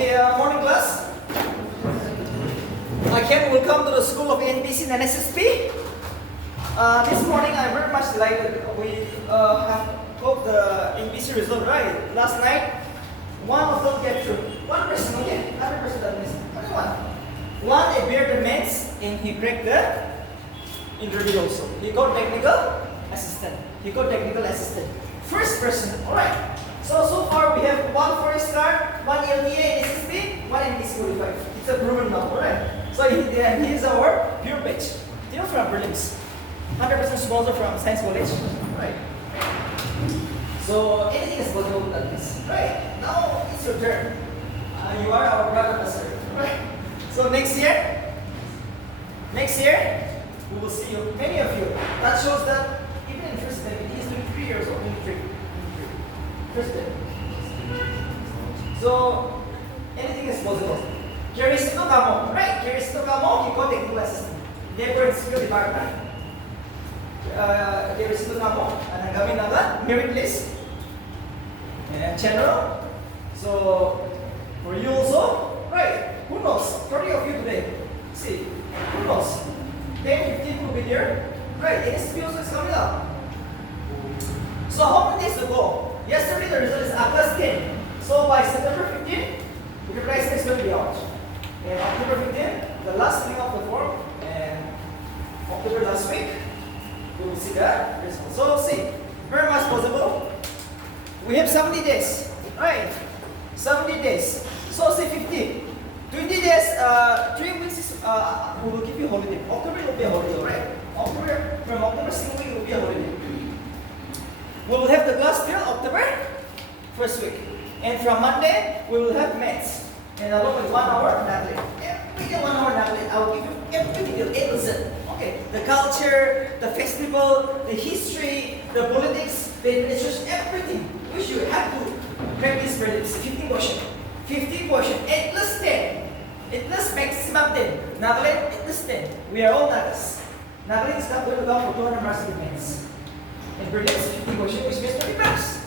Okay, morning class. Again, welcome to the School of NBC and SSP. This morning, I'm very much delighted. We have got the NBC result right. Last night, one of them get through. One person, okay? 100% that means only one. One appeared the mains and he cracked the interview also. He got technical assistant. First person, alright. So far we have one forest card, one LTA SSP, one NBC qualified. It's a proven now, alright. So here's our pure batch. Still from prelims. 100% sponsor from Science College. Right. So anything is possible with this. Right. Now it's your turn. You are our brother sir. Right. So next year, we will see you, many of you. That shows that even in first step, he is 23 years old. 23. First step. So anything is possible. Kerisito Kamo, right? Kerisito Kamo, he got technical assistant. Labor and skill department. Kerisito Kamo, and kami naga merit list and general. So for you also, right? Who knows? 30 of you today. See, who knows? 10, 15 will be there. Right? NSP also is coming up. So how many days ago? Yesterday the result is August 10. So by September 15, the price is going to be out. And October 15, the last thing of the form, and October last week, we will see the result. So see, very much possible. We have 70 days, right? 70 days. So say 50. 20 days, 3 weeks is, we will give you holiday. October will be a holiday, right? From October 2nd week will be a holiday. We will have the class till October first week. And from Monday, we will have maths. And along with 1 hour Naglit. Every day 1 hour Naglit. I will give you every detail, A to Z. Okay, the culture, the festival, the history, the politics, the administration, everything. Which you have to practice prelims. 15 question. 15 question. At least 10. At least maximum 10. Naglit, at least 10. We are all Nagas. Naglit is not going to go for 200 marks in maths. And prelims 50 question, which means 20 marks.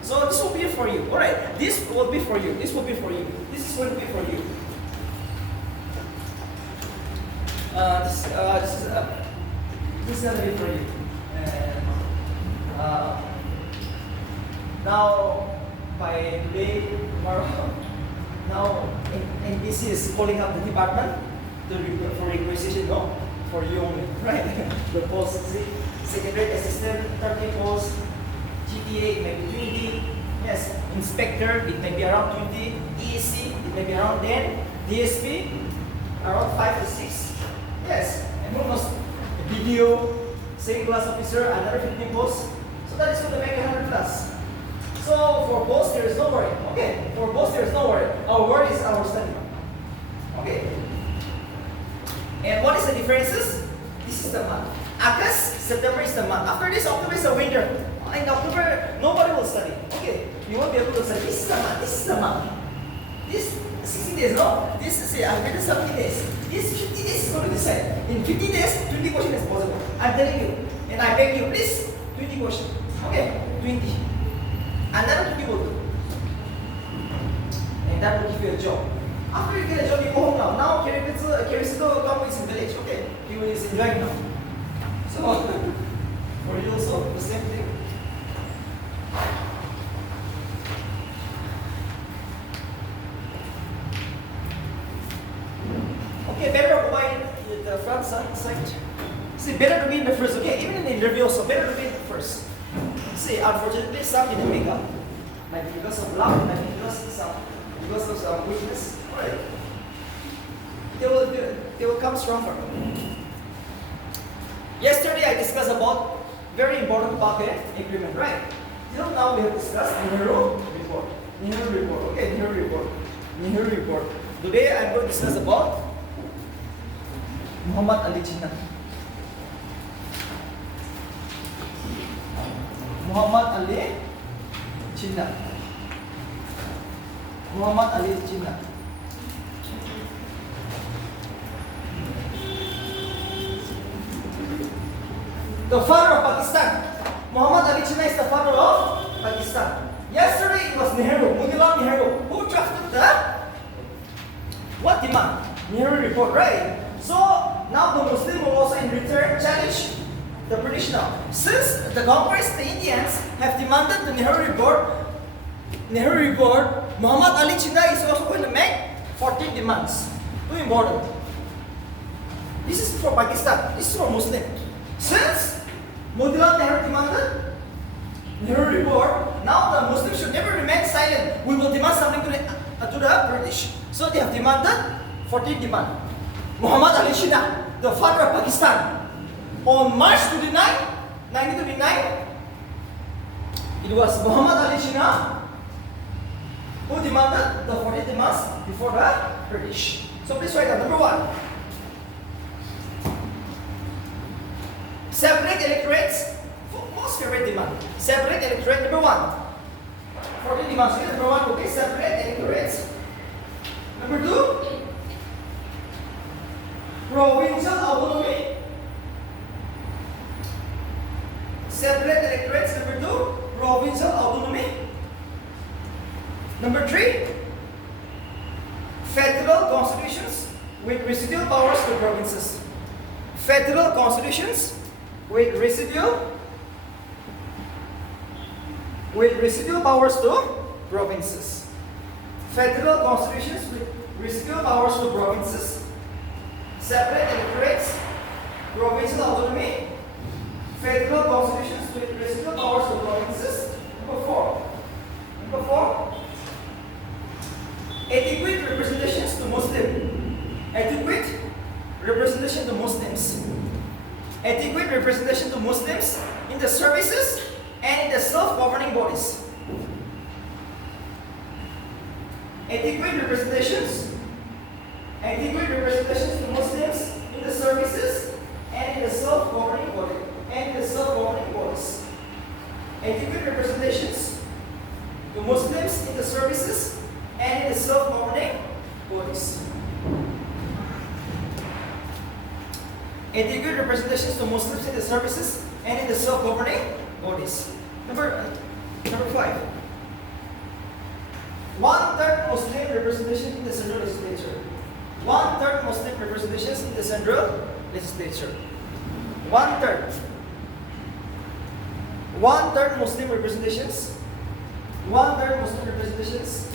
So this will be for you. Alright, this will be for you. This will be for you. This is going to be for you. This is going to be for you. And now, by today, tomorrow, now NBC is calling up the department for requisition, no? For you only, right? The post, secretary assistant, 30 posts. GTA, maybe 20, yes, inspector, it may be around 20, ESC, it may be around 10, DSP, around 5 to 6, yes, and almost video, same class officer, another 15 posts, so that is going to make 100 plus. So for posts, there is no worry, okay, for posts, there is no worry, our worry is our study, okay, and what is the differences? This is the month, August, September is the month, after this, October is the winter. In October, nobody will study. Okay, you won't be able to study. This is the month. This 60 days, no? This is I've written 70 days. This 50 days is going to decide. In 50 days, 20 questions is possible. I'm telling you. And I beg you, please, 20 questions. Okay, 20. Another 20 will do. And that will give you a job. After you get a job, you go home now. Now, Kerisito Kamu is in village. Okay, he is enjoying now. So, for you also, the same thing. Okay, better go by the front side. See, better to be in the first. Okay, even in the interview also, better to be in the first. See, unfortunately, some didn't make up. Might be because of luck, might be because of some weakness. Alright. They will come stronger. Yesterday I discussed about very important bucket agreement, right? Till now we have discussed Nehru report. Okay, Nehru report. Today I'm going to discuss about Muhammad Ali Jinnah. Muhammad Ali Jinnah. The father of Pakistan. Muhammad Ali Jinnah is the father of Pakistan. Yesterday it was Nehru, Motilal Nehru, who drafted the What demand? Nehru report, right? So now the Muslim will also in return challenge the British now. Since the conquerors, the Indians, have demanded the Nehru report, Muhammad Ali Jinnah is also going to make 14 demands. Too important. This is for Pakistan. This is for Muslim. Since Motilal Nehru demanded Nehru report, now the Muslims should never remain silent. We will demand something to the British. So they have demanded 14 demand. Muhammad Ali Jinnah, the father of Pakistan, on March 29, 1929, it was Muhammad Ali Jinnah who demanded the 14 demands before the British. So please write down. Number 1. Separate electorates. Most favorite demand. Separate electorate. Number 1. 14 demands. Okay, number 1. Okay, separate electorates. Number 2. Provincial autonomy. Separate electorates. Number 2. Provincial autonomy. Number 3. Federal constitutions with residual powers to provinces. Federal constitutions with residual powers to provinces. Federal constitutions with residual powers to provinces. Separate electorates. Provincial autonomy. Federal constitutions with residual powers to provinces. Number 4. Adequate representations to Muslims. Adequate representation to Muslims. Adequate representation to Muslims in the services and in the self-governing bodies. Adequate representations to Muslims in the services and in the self-governing body. Adequate representations to Muslims in the services and in the self-governing bodies. Adequate representations to Muslims in the services and in the self-governing bodies. Number 5. 1/3 Muslim representation in the central legislature. 1/3 Muslim representations in the central legislature. 1/3. 1/3 Muslim representations. 1/3 Muslim representations.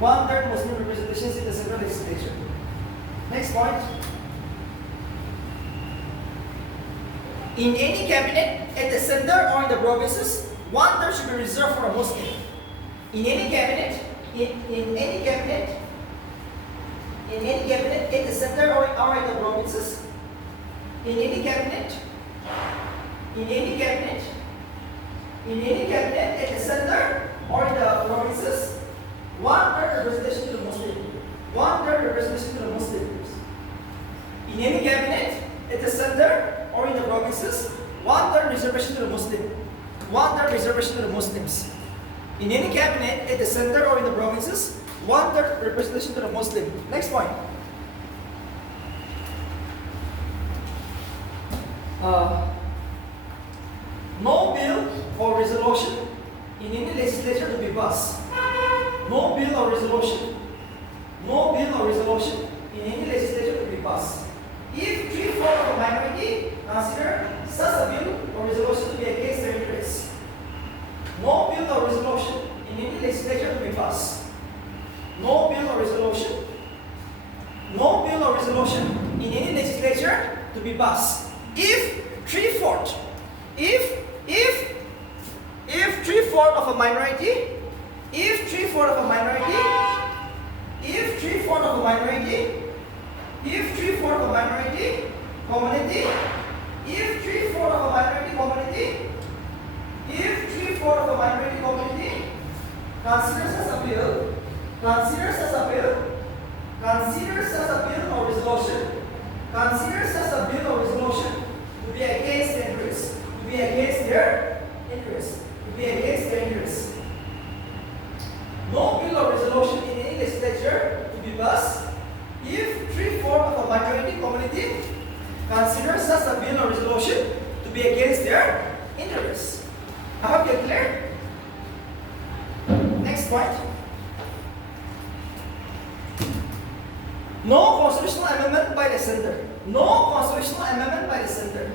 1/3 Muslim representations in the central legislature. Next point. In any cabinet at the center or in the provinces, 1/3 should be reserved for a Muslim. In any cabinet, in any cabinet at the center or in the provinces, in any cabinet at the center or in the provinces, 1/3 representation to the Muslim. 1/3 representation to the Muslims. In any cabinet at the center or in the provinces, 1/3 reservation to the Muslim. 1/3 reservation to the Muslims. In any cabinet at the center or in the provinces, 1/3 representation to the Muslim. Next point. No bill or resolution in any legislature to be passed. No bill or resolution in any legislature to be passed. If 3/4 of a minority consider such a bill or resolution to be against their interests. No bill or resolution in any legislature to be passed. No bill or resolution in any legislature to be passed. If 3/4 of a minority, if 3/4 of a minority community considers as a bill or resolution to be against their interests, No bill or resolution in any legislature to be passed if 3/4 of a minority community considers such a bill or resolution to be against their interests. I hope you're clear. Next point. No constitutional amendment by the center. No constitutional amendment by the center.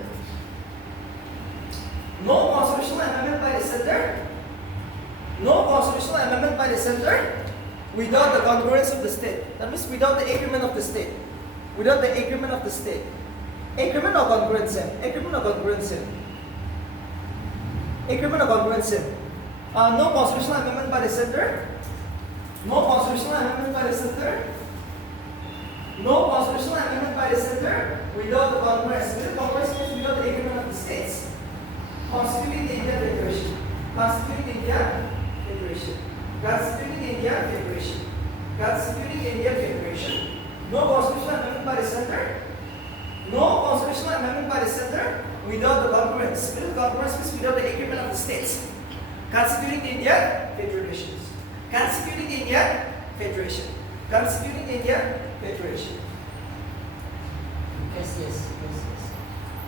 No constitutional amendment by the center. No constitutional amendment by the center without the concurrence of the state. That means without the agreement of the state. Without the agreement of the state. Agreement or concurrence? Agreement or concurrence? Agreement or concurrence? No constitutional amendment by the center. No constitutional amendment by the center. No constitutional amendment by the center without the concurrence. Without concurrence means without the agreement of the states. Constituting the Indian Federation. Constituting the Indian Federation. Constituting the Indian Federation. Constituting the Indian Federation. No constitutional amendment by the center. No constitutional amendment by the center without the concurrence. Without concurrence means without the agreement of the states. Constituting the Indian Federation. Constituting the Indian Federation. Constituting the Indian Federation. Yes.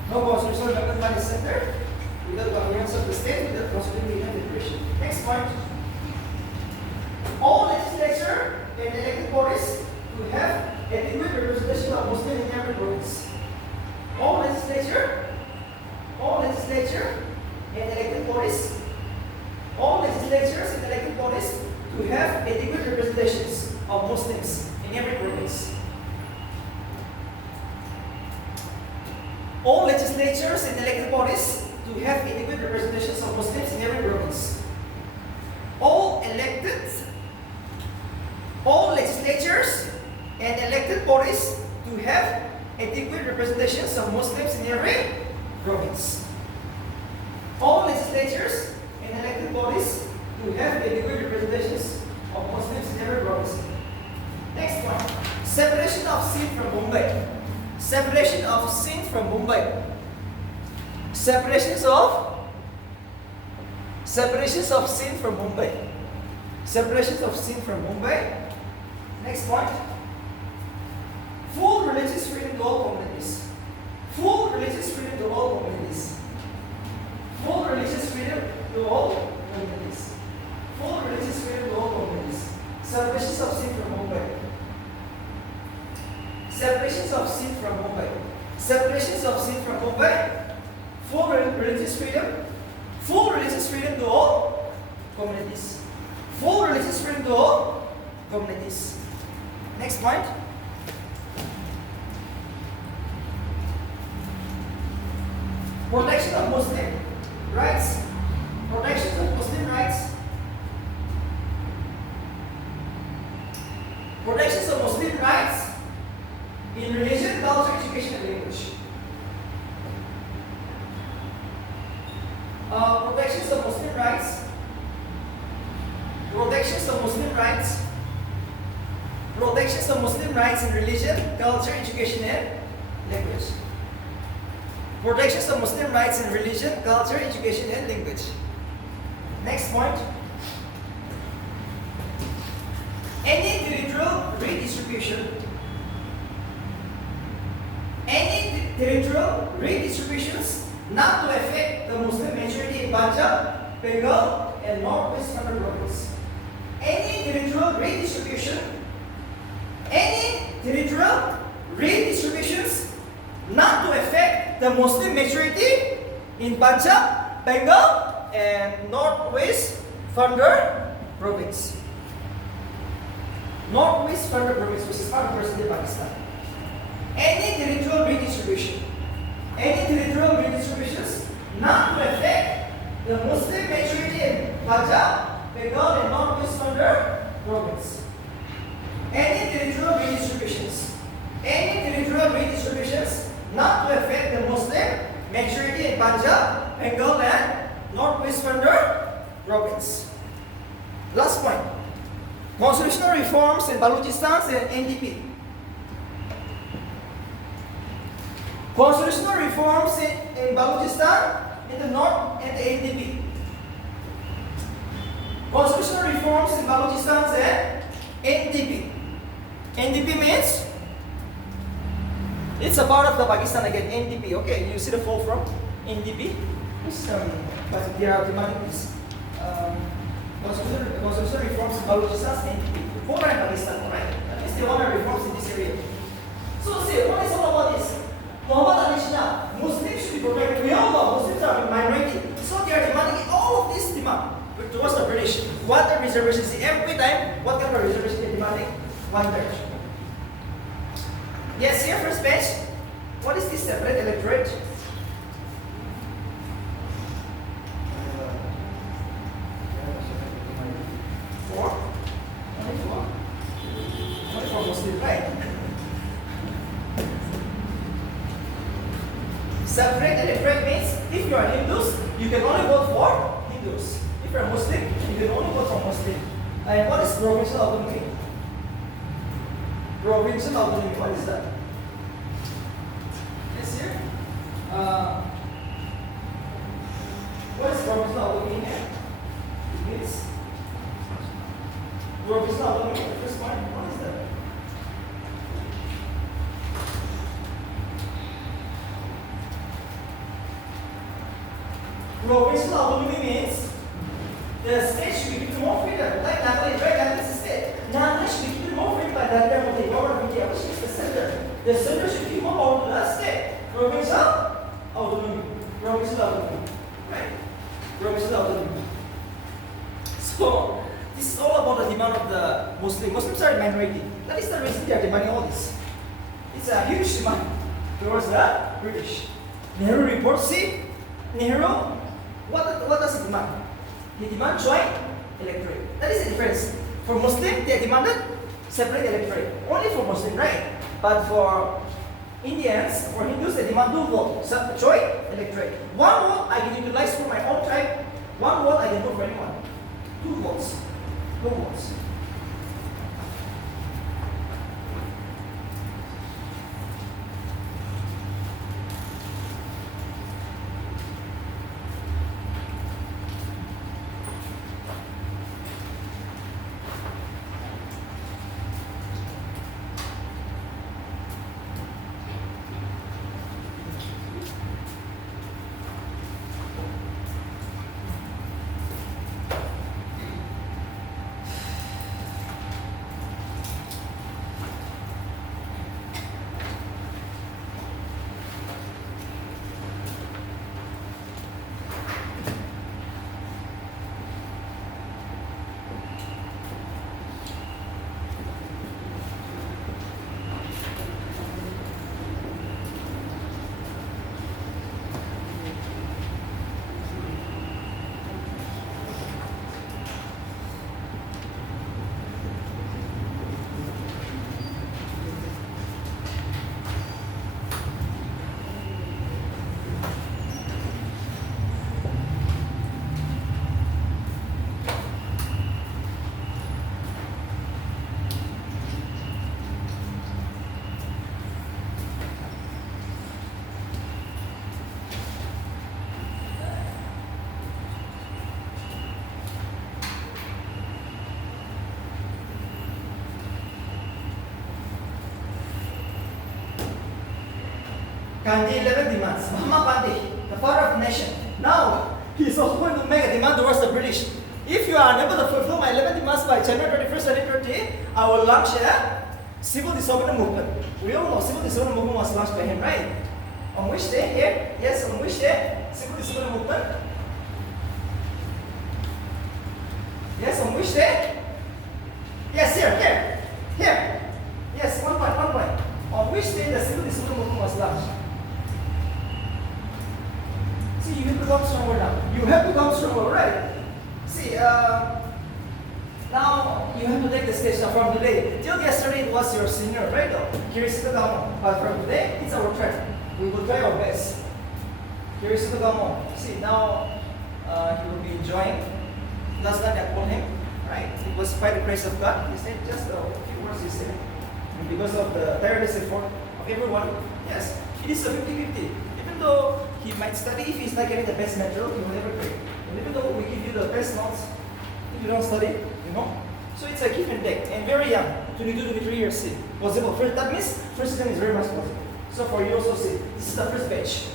No constitutional amendment by the center without concurrence of the state without constituting the Indian Federation. Next point. All legislature and elected bodies will have adequate representation of Muslim in every province. All legislature and elected bodies, all legislatures and elected bodies to have adequate representations of Muslims in every province. All legislatures and elected bodies to have adequate representations of Muslims in every province. All legislatures and elected bodies to have adequate representations of Muslims in every province. All legislatures and elected bodies to have adequate representations of Muslims in every province. Next one. Separation of Sindh from Mumbai. Separation of Sindh from Mumbai. Separations of Sindh from Mumbai. Separations of Sindh from Mumbai. Next point. Full religious freedom to all communities. Full religious freedom to all communities. Full religious freedom to all communities. Full religious freedom to all communities. Separations of Sindh from Mumbai. Separations of Sindh from Mumbai. Separations of Sindh from Mumbai. Full religious freedom. Full religious freedom to all communities. Full religious freedom to all communities. Next point. Protection of Muslim rights. Protection of Muslim rights. Protections of Muslim rights in religion, culture, education, and language. Protections of Muslim rights. Protections of Muslim rights. Protections of Muslim rights in religion, culture, education, and language. Protections of Muslim rights in religion, culture, education, and language. Next point. Any territorial redistribution. Any territorial redistributions not to affect the Muslim majority in Punjab, Bengal, and Northwest Punjab province. Any territorial redistribution. Any territorial redistributions not to affect the Muslim majority in Punjab, Bengal, and Northwest Punjab province. Northwest Punjab province, which is part of present-day Pakistan. Any territorial redistribution. Any territorial redistributions not to affect the Muslim majority in Punjab, Bengal, and Northwest Punjab province. Any territorial redistributions. Any territorial redistributions not to affect the Muslim majority in Punjab, Bengal, and Northwest Punjab province. Last point. Constitutional reforms in Balochistan and NDP. Constitutional reforms in Balochistan, in the north, and the NDP. Constitutional reforms in Balochistan and NDP. NDP means it's a part of the Pakistan again. NDP. Okay, you see the full from NDP. But there are these constitutional reforms in Balochistan and NDP. Former Pakistan, right? That means they want reforms in this area. So see, what is all about this? Muhammad Ali Jinnah, Muslims should be protected. We all know Muslims are a minority. So they are demanding all of this demand towards the British. What the reservation? See, every time, what kind of reservation they demanding? 1/3. Yes, here first page. What is this separate electorate? Four? Only four? Only for Muslims, right? Separate electorate means if you are Hindus, you can only vote for Hindus. If you are Muslim, you can only vote for Muslim. And what is provincial autonomy? Provincial autonomy, what is that? Yes, here. What is provincial autonomy here? It means provincial autonomy. The first point, what is that? Provincial autonomy means the state should be given more freedom. Like Nagaland, right? Nagaland is a state. Nagaland should be given more freedom by the level of the government of India, which is the center. The center should give more power to the state. Provincial autonomy. Provincial autonomy. Right? Provincial autonomy. So, this is all about the demand of the Muslims. Muslims are a minority. That is the reason they are demanding all this. It's a huge demand towards the British. Nehru report, see? Nehru, what does he demand? He demand joint electorate. That is the difference. For Muslim, they demanded separate electorate. Only for Muslim, right? But for Indians, for Hindus, they demand two votes. Joint electorate. One vote I can utilize for my own tribe. One vote I can vote for anyone. Two votes. Two votes. Gandhi 11 demands. Mahatma Gandhi, the father of the nation. Now, he is also going to make a demand towards the British. If you are unable to fulfill my 11 demands by January 21st, 2030, I will launch a civil disobedience movement. We all know civil disobedience movement was launched by him, right? On which day? Here? Yes, on which day? Civil disobedience movement? Yes, on which day? Yes, here. Yes, one point. On which day the civil disobedience movement was launched? See, you have to come stronger now. You have to come stronger, right? See, now you have to take the stage now from today. Till yesterday it was your senior, right? Kirisito Gamo. But from today, it's our turn. We will try our best. Kirisito Gamo. See, now he will be enjoying. Last night I called him, right? It was by the grace of God. He said just a few words he said. And because of the tireless effort of everyone, yes, it is a 50-50. Even though he might study, if he's not getting the best material, he will never grade. And even though we give you the best notes, if you don't study, you know. So it's a give and take. And very young, 22, 23 years, see. Possible. First, that means first time is very much possible. So for you also, see, this is the first batch.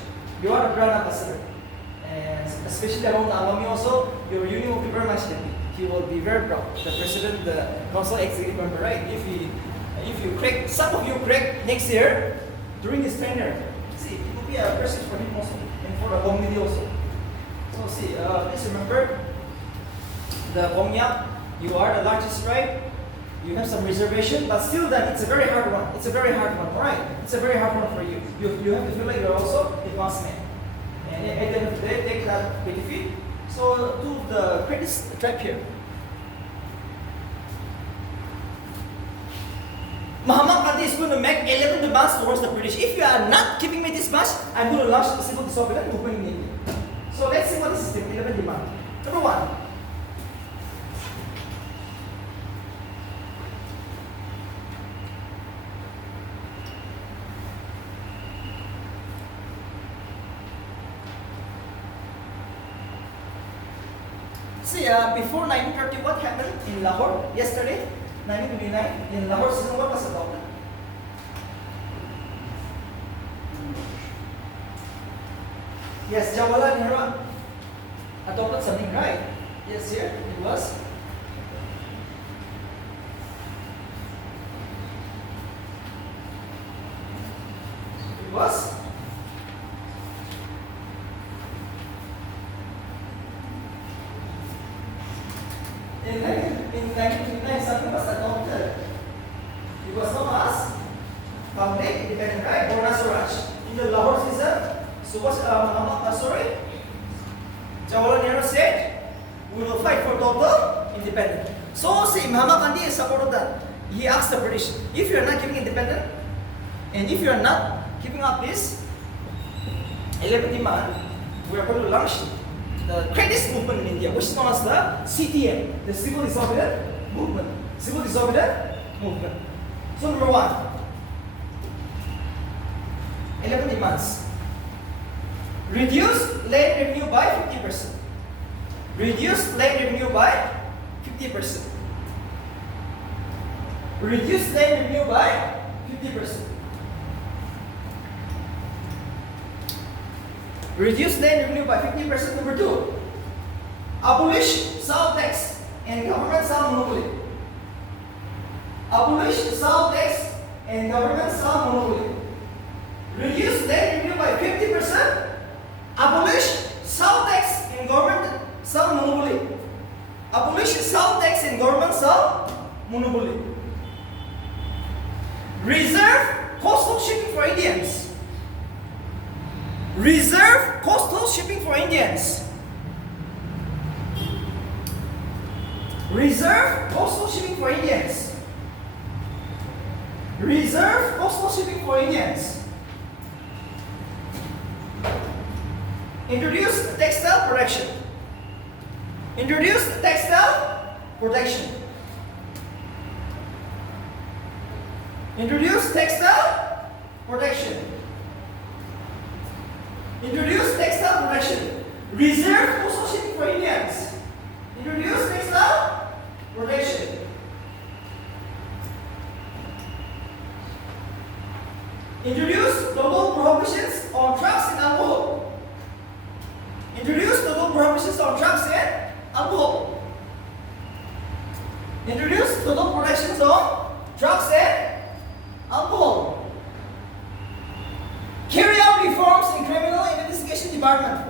You are a grand ambassador. And especially around Alami also, your union will be very much happy. He will be very proud. The president, the council executive member, right? If he If you crack, some of you crack next year during this trainer. See, it will be a present for him also and for the community also. So see, please remember the Gongyak, you are the largest tribe. You have some reservation, but still then it's a very hard one. It's a very hard one, alright? It's a very hard one for you. You have to feel like you're also advanced man. And at the end of the day, take that benefit. So do the greatest tribe here. Muhammad Gandhi is going to make 11 demands towards the British. If you are not giving me this much, I'm going to launch the civil disobedience movement in India. So let's see what is the 11 demand. Number 1. See, before 1930, what happened in Lahore yesterday? 1929 in Lahore season, what was adopted? Yes, Jawaharlal Nehru adopted something, right? Yes, here it was. It was. In 1929, something was adopted. It was known as public independent, right? Borna Swaraj. In the Lahore season, Jawaharlal Nehru said, we will fight for total independence. So see, Mahatma Gandhi supported that. He asked the British, if you are not giving independence, and if you are not keeping up this 11th demand, we are going to launch the greatest movement in India, which is known as the CTM, the Civil Disobedience Movement. Civil Disobedience Movement. So number 1, 11 demands. Reduce land revenue by 50%. Reduce land revenue by 50%. Reduce land revenue by 50%. Reduce land revenue by 50%. Number 2, abolish salt tax and government salt monopoly. Abolish salt tax and government salt monopoly. Reduce land revenue by 50%. Abolish salt tax and government salt monopoly. Abolish salt tax and government salt monopoly. Reserve coastal shipping for Indians. Reserve coastal shipping for Indians. Reserve coastal shipping for Indians. Reserve coastal shipping for Indians. Introduce textile protection. Introduce textile protection. Introduce textile protection. Introduce textile protection. Reserve coastal shipping for Indians. Introduce textile protection. Introduce total prohibitions on drugs and alcohol. Introduce total prohibitions on drugs and alcohol. Introduce total protections on drugs and alcohol. Carry out reforms in criminal investigation department.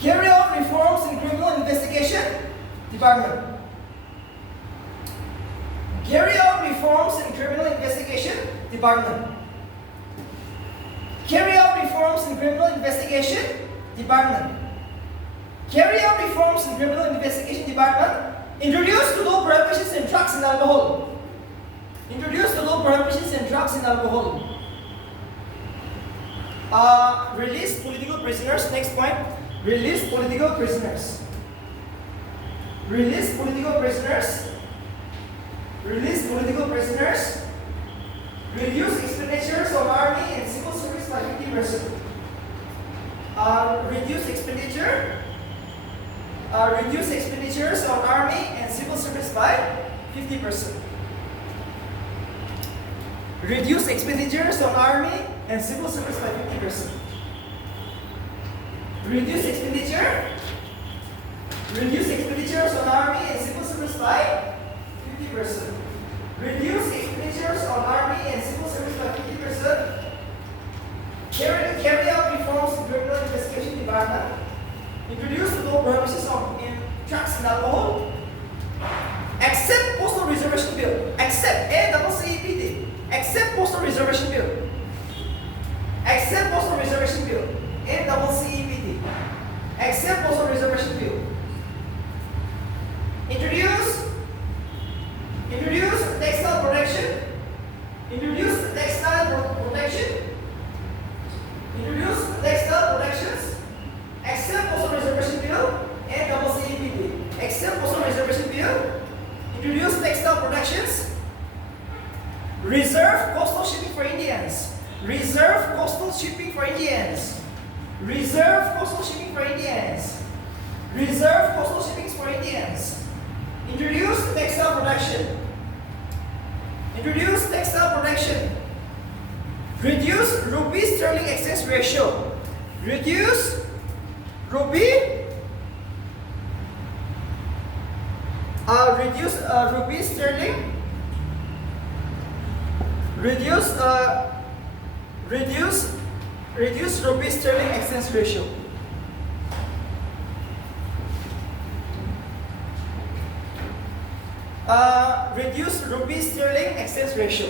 Carry out reforms in criminal investigation department. Carry out reforms in criminal investigation department. Carry out reforms in criminal investigation department. Carry out reforms in criminal investigation department. Introduce total prohibitions in drugs and alcohol. Introduce total prohibitions in drugs and alcohol. Release political prisoners. Next point. Release political prisoners. Release political prisoners. Release political prisoners. Reduce expenditures on army and civil service by 50%. Reduce expenditures on army and civil service by 50%. Reduce expenditures on army and civil service by 50%. Reduce expenditure Reduce expenditures on army and civil service by 50%. Reduce expenditures on army and civil service by 50%. Carry out reforms in criminal investigation department. Introduce no prohibitions in drugs and alcohol. Accept postal reservation bill. Accept ACCEPT. Accept postal reservation bill. Accept postal reservation bill. ACCEPT. Accept postal reservation bill. Introduce textile protection. Introduce textile protection. Introduce textile protections. Accept postal reservation bill. ACCEPT. Accept postal reservation bill. Introduce textile protections. Reserve coastal shipping for Indians. Reserve coastal shipping for Indians. Reserve coastal shipping for Indians. Reserve coastal shipping for Indians. Introduce textile protection. Introduce textile protection. Reduce rupee sterling exchange ratio. Reduce rupee. Reduce rupee sterling. Reduce rupee sterling exchange ratio. Reduce rupee sterling exchange ratio.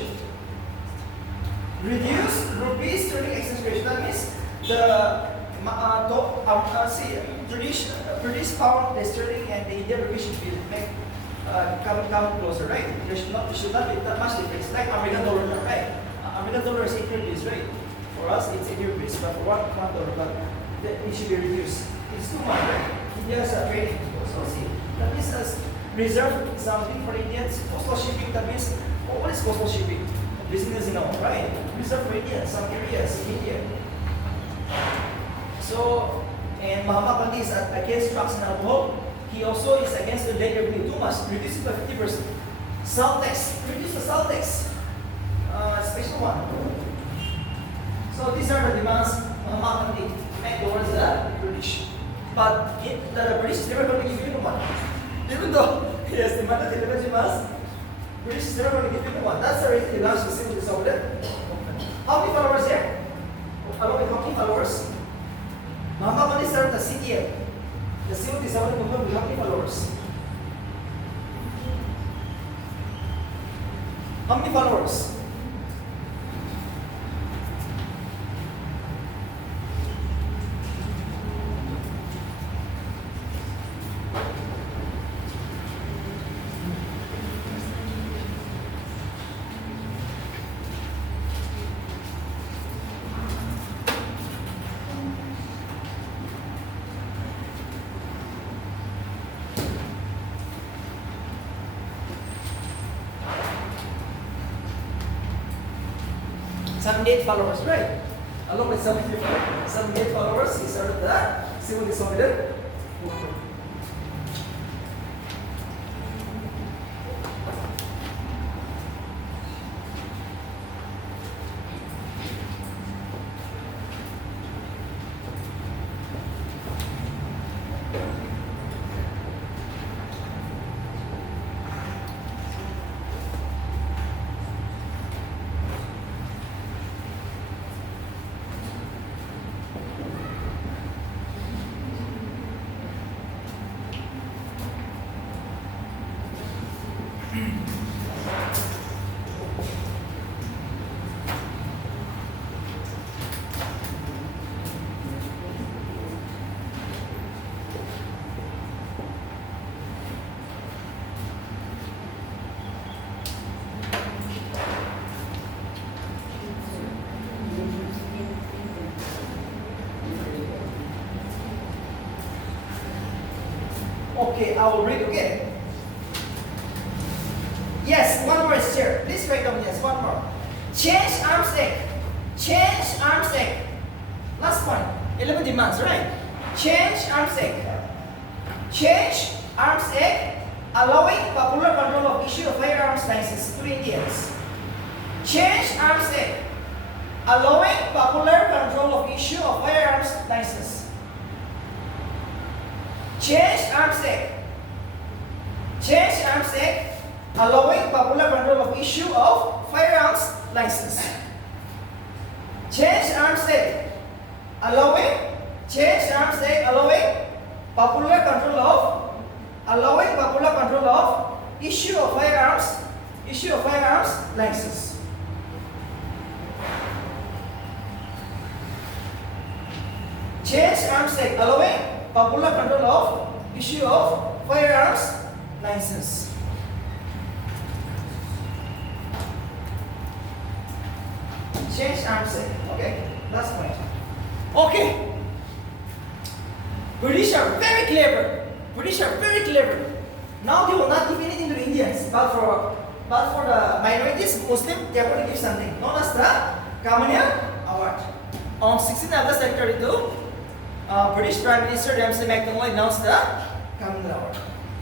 Reduce rupee sterling exchange ratio. That means British pound, the sterling, and the Indian rupee should be come closer, right? There should not be that much difference. Like American dollar, right? American dollar is 80 rupees, right? For us, it's 80 rupees, but for $1, but it should be reduced. It's too much, right? India's trading, so see. That means as reserve something for Indians. Coastal shipping, that means, what is coastal shipping? Business, right? Reserve for Indians, some areas in India. So, and Mahatma Gandhi is against drugs and alcohol. He also is against the debt revenue. Too much, reduce it by 50%. Salt tax, reduce the salt tax. Special one. So these are the demands Mahatma Gandhi made towards the British. But the British is never going to give you the money. Even though he has demanded 11 demands, British is never going to give you the money. That's the reason he launched the civil disorder. How many followers here? Along with how many followers? Mahatma Gandhi started the CTM, the civil disorder movement, with how many followers? How many followers? Eight followers, right? Along with 78 followers, he started the civil disobedient movement. Okay, I will read again. Yes, one more is here. Please write down yes, one more. Change arms act. Change arms act. Last point. 11 demands, right? Change arms act. Change arms act, allowing popular control of issue of firearms license to Indians. Change arms act, allowing popular control of issue of firearms license. Change Arms Act. Change Arms Act allowing popular control of issue of firearms license. Change Arms Act allowing popular control of issue of firearms license. Change Arms Act allowing popular control of issue of firearms license. Change Arms Act. Okay, last point. Okay. British are very clever. Now they will not give anything to the Indians, but for the minorities, Muslim, they are going to give something known as the Commonwealth Award. On 16 August 1932, British Prime Minister Ramsay MacDonald announced the Commonwealth Award,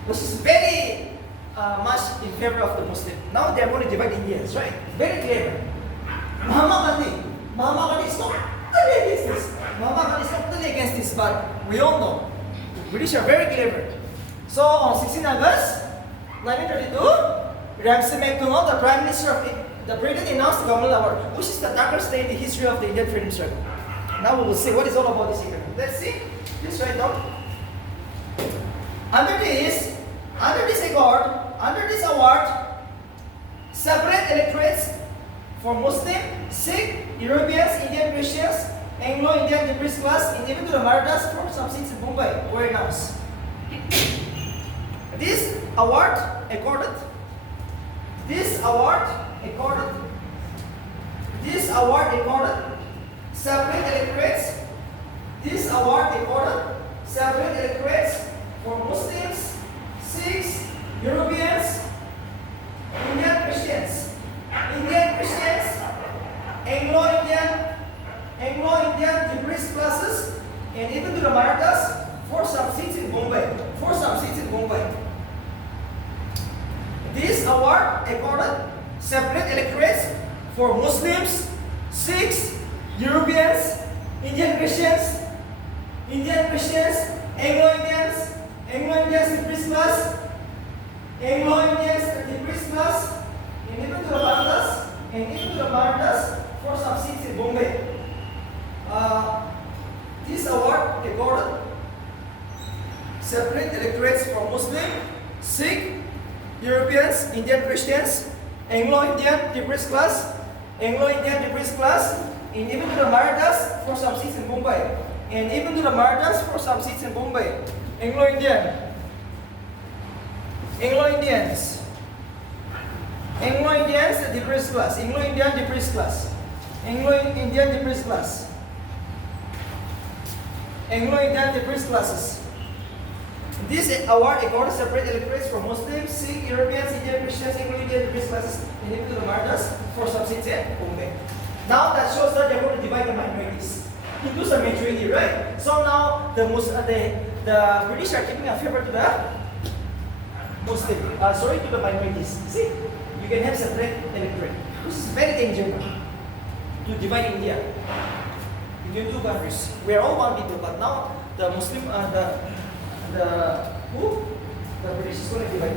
which is very much in favor of the Muslim. Now they are going to divide Indians, right? Very clever. Mahatma Gandhi is totally against this, but we all know the British are very clever. So on 16 August 1932, Ramsay MacDonald, the Prime Minister of the Britain, announced the Commonwealth Award, which is the darkest day in the history of the Indian freedom struggle. Now we will see what is all about this agreement. Let's see. Let's write down. Under this award, separate electorates for Muslim, Sikh, Europeans, Indian Christians, Anglo-Indian depressed class, and even to the Marathas for some seats in Mumbai were announced. This award accorded separate electorates. This award accorded separate electorates for Muslims, Sikhs, Europeans, Indian Christians, Anglo-Indian depressed classes, and even to the Marathas for some seats in Mumbai. This award accorded separate electorates for Muslims, Sikhs, Europeans, Indian Christians, Anglo-Indians depressed class, and even to the Marathas for some seats in Bombay. This award accorded separate electorates for Muslim, Sikh, Europeans, Indian Christians, Anglo-Indian depressed class, and even to the Marathas for some seats in Mumbai. Anglo-Indians depressed class, Anglo-Indian depressed classes. This award accorded separate electorates for Muslims, Sikh, Europeans, Indian Christians, Anglo-Indian depressed classes, and even to the Marathas for some seats in Bombay. Now that shows that they're going to divide the minorities into some majority, right? So now the British are giving a favor to the to the minorities. See, you can have separate electorate, which is very dangerous to divide India into two countries. We are all one people, but now the Muslim, the British is going to divide.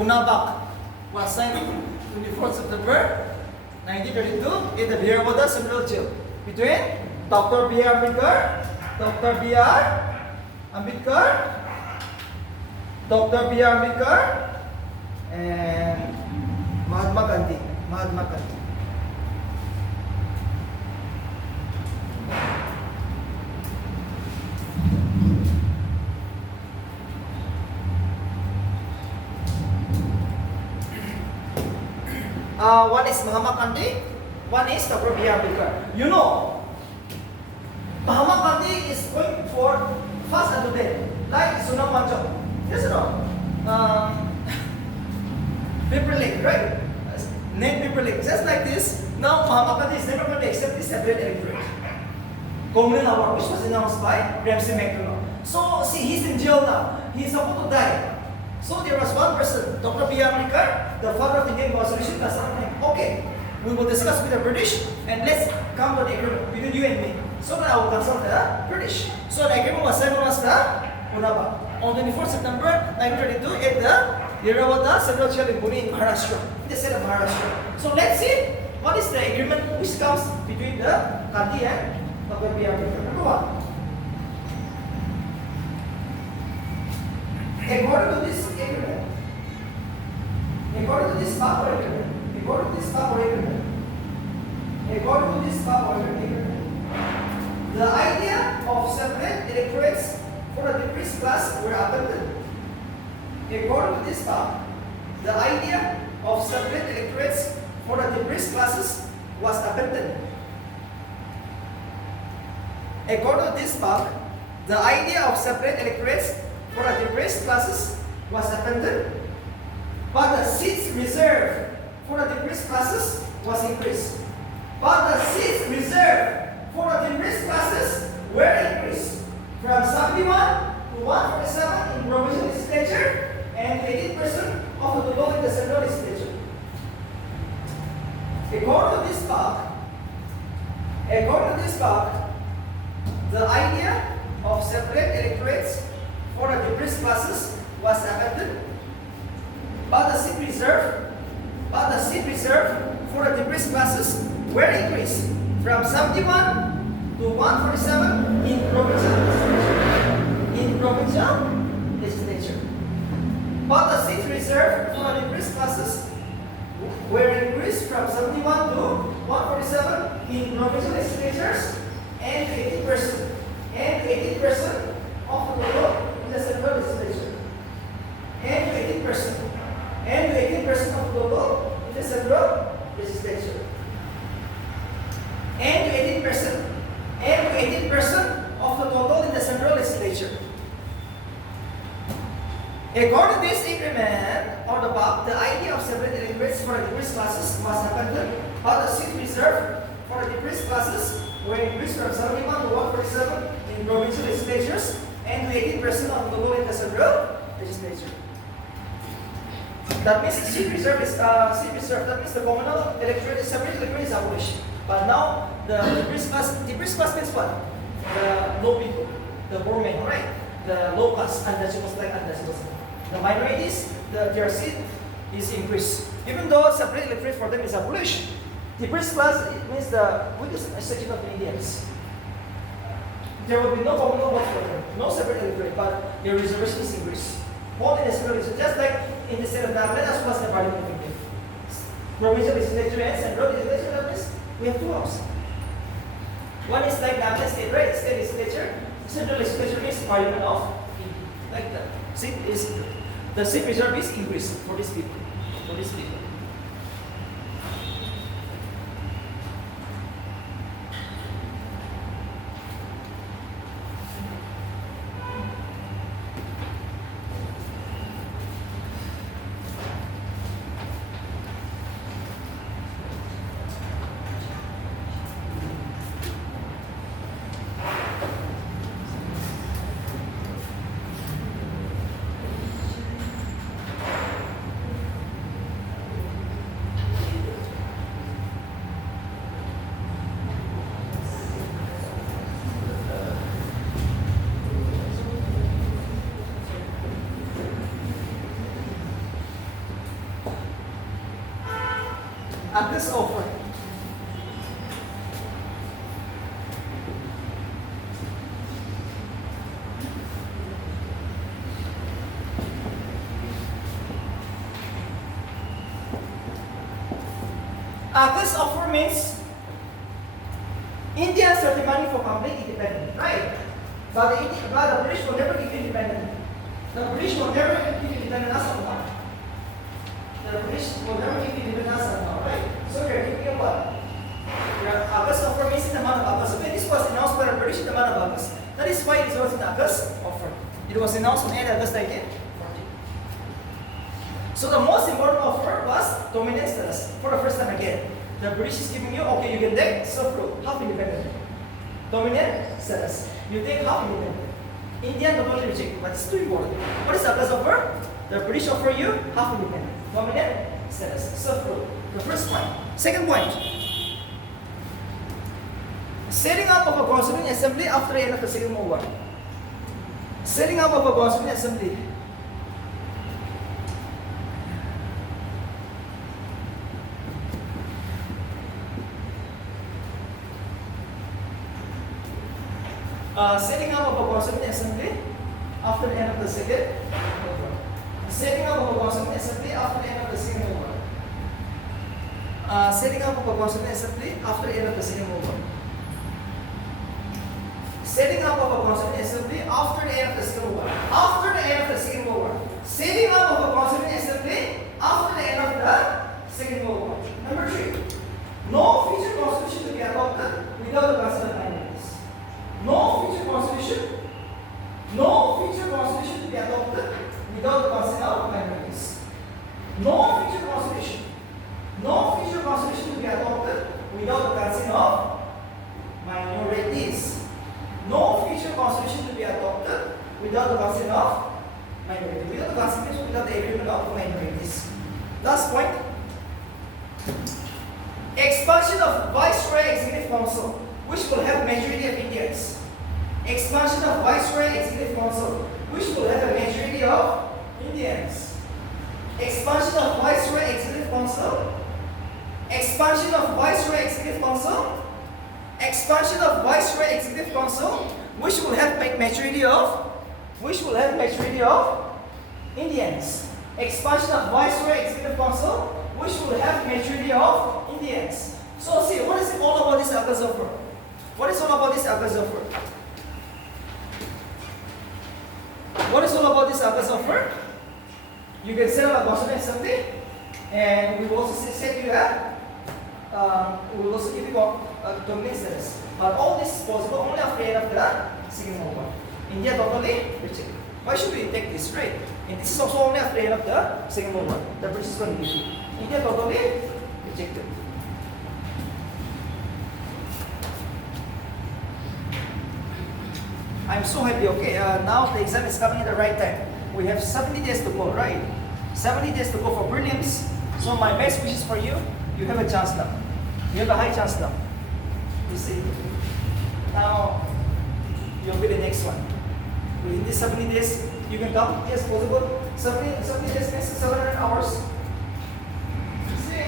Unabak was signed on 24th September 1932 in the Birwada Central Jail between Dr. B.R. Ambedkar, Dr. B.R. Ambedkar, Dr. B.R. Ambedkar, and Mahatma Gandhi. Mahatma Gandhi. One is Mahatma Gandhi, one is Dr. B.R. Ambedkar. You know, Mahatma Gandhi is going for fast and today, like Sunam Manjok. Yes or no? Paper lake, right? Net paper lake, just like this. Now Mahatma Gandhi is never going to accept this separate electorate. Communal award, which was announced by Ramsey MacDonald. So see, he's in jail now. He's about to die. So there was one person, Dr. B.R. Ambedkar, the father of the Indian Constitution, was saying, okay, we will discuss with the British and let's come to the agreement between you and me. So that I will consult the British. So the agreement was signed on the Unaba on 24th September 1932 at the Yerwada Central Jail in Pune in Maharashtra, in the state of Maharashtra. So let's see what is the agreement which comes between the Gandhi and Dr. B.R. Ambedkar. Number one. According to this agreement, according to this power agreement, according to this power agreement, according to this power agreement, the idea of separate electorates for the decreased class were abandoned. According to this power, the idea of separate electorates for the decreased classes was abandoned. According to this power, the idea of separate electorates for the depressed classes was abandoned, but the seats reserved for the depressed classes was increased. But the seats reserved for the depressed classes were increased from 71 to 147 in provincial legislature and 18% of the total in the central legislature. According to this part, the idea of separate electorates for the depressed classes was abandoned, but the seat reserved for the depressed classes were increased from 71 to 147 in provincial legislature. But the seats reserved for the depressed classes were increased from 71 to 147 in provincial legislatures and 18% of the total in the central legislature, and 18% of the total in the central legislature, and 18% of the total in the central legislature. According to this agreement or the PAC, the idea of separate electorates for the depressed classes was abandoned, but the seat reserved for the depressed classes were increased from 71 to 147 in provincial legislatures and to 18% of the total in the central legislature. That means seat reserve is that means the communal electorate, separate electorate is abolished. But now the depressed class means what? The low people, the poor men, right? The low class, untouchables like untouchables. The minorities, their seat is increased. Even though separate electorate for them is abolished, depressed class it means the weakest section of the Indians. There will be no communal vote for them, no separate electorate, but their reservation is increased. All in the central legislature, just like in the state of Nagaland as well as the parliament of India. Provincial legislature and central legislature, that means we have two houses. One is like Nagaland state, right? State legislature. Central legislature means parliament of India. Like that. The seat reserve is increased for these people. August offer. August offer means India is demanding for complete independence, right? But the British will never give independence. The British will never give independence as of now. The British will never give independence as of now, right? So we are thinking what? August offer means in the month of August. Okay, this was announced by the British in the month of August. That is why it was an August offer. It was announced on 8 August 1940. So the most important offer was dominance status for the first time again. The British is giving you, okay, you can take self-rule, half independent. Dominant status. You take half independent. India totally reject, but it's too important. What is August offer? The British offer you half independent. Dominant status, self-rule. The first point. Second point. Setting up of a constituent assembly after the end of the Second World War. Setting up of a constituent assembly. Setting up of a constituent assembly after the end of the Second World War. Setting up of a constituent assembly after the end of the Second World War. Setting up of a constituent assembly after the end of the Second World War. Setting up of a constituent assembly after the end of the Second World War. After the end of the Second World War. Setting up of a constituent assembly after the end of the Second World War. Number 3. No future constitution to be adopted without the consent of minorities. No future constitution to be adopted without the consent of minorities. No future constitution to be adopted without the consent of minorities. No future constitution to be adopted without the consent of minorities. Without the consent, without the agreement of minorities. Last point. Expansion of Viceroy Executive Council, which will have majority of Indians. Expansion of Viceroy Executive Council, which will have a majority of Indians. Expansion of Viceroy Executive Council. Expansion of Viceroy Executive Council. Expansion of Viceroy Executive Council, which will have majority of Indians. Expansion of Viceroy Executive Council, which will have majority of Indians. So see, what is it all about this August offer? What is all about this August offer? What is all about this August offer? You can set up a constituent assembly, and we will also set you we will also give you dominant status. But all this is possible only after the end of the Second World War. India totally rejected. Why should we take this, right? And this is also only after the end of the Second World War. The British going to give you. India totally rejected. I'm so happy, okay? Now the exam is coming at the right time. We have 70 days to go, right? 70 days to go for prelims. So my best wishes for you, you have a chance now. You have a high chance now. You see? Now, you'll be the next one. Within these 70 days, you can come, yes, possible. 70 days means 700 hours. You see?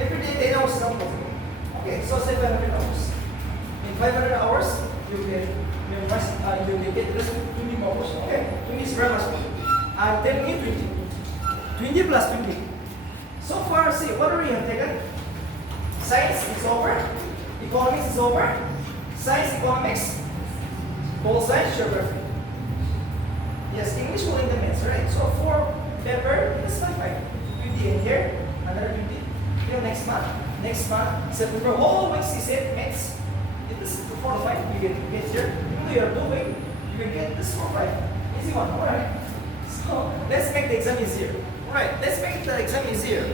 Every day 10 hours is not possible. Okay, so say 500 hours. In 500 hours, you get this 20 more question. Okay? 20 is very much more. I'm telling you 20. 20 plus 20. So far, see, what are you have taken? Science is over. Economics is over. Science, economics, pole science, geography. Yes, English will in the maths, right? So for paper, it's like 20 in here, another 20. Till next month, September, all weeks is it maths. It is 4 to 5, you get here. Even though you are doing, you can get this 4 to 5. Easy one, alright? So let's make the exam easier. Alright, let's make the exam easier.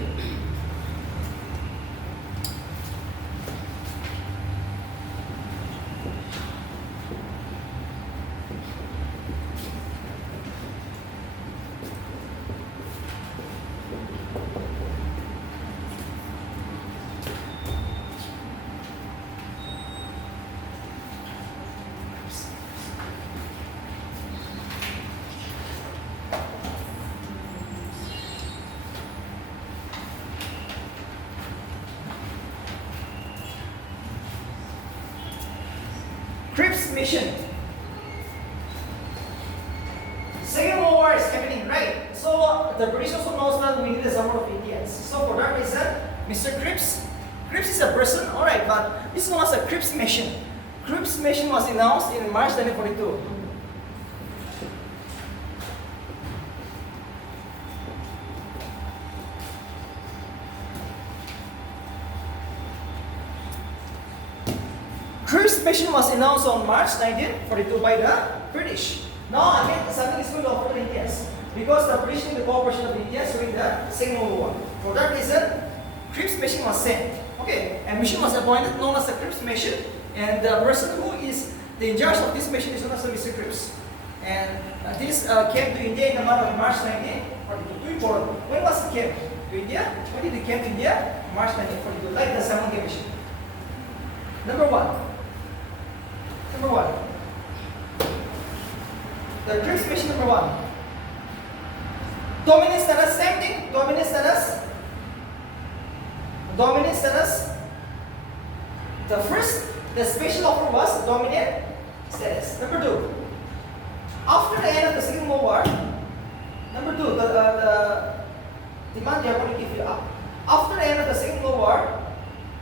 Cripps mission. Second World War is happening, right? So the British also knows that we need the support of Indians. So for that reason, Mr. Cripps is a person, alright, but this was a Cripps mission. Cripps mission was announced in March 1942. Cripps mission was announced on March 1942 by the British. Now again, something is going to offer to the Indians because the British need the cooperation of the Indians during the Second World War. For that reason, Cripps mission was sent. Okay, a mission was appointed known as the Cripps mission, and the person who is in charge of this mission is known as Mr. Cripps. And this came to India in the month of March 1942. Too important. When was it came to India? When did it came to India? March 1942, like the 7th mission. Number one. The Cripps mission number one. Dominant status, same thing. Dominant status. The special offer was dominant status. Number two. After the end of the Second World War, number two, the demand they are going to give you up. After the end of the Second World War,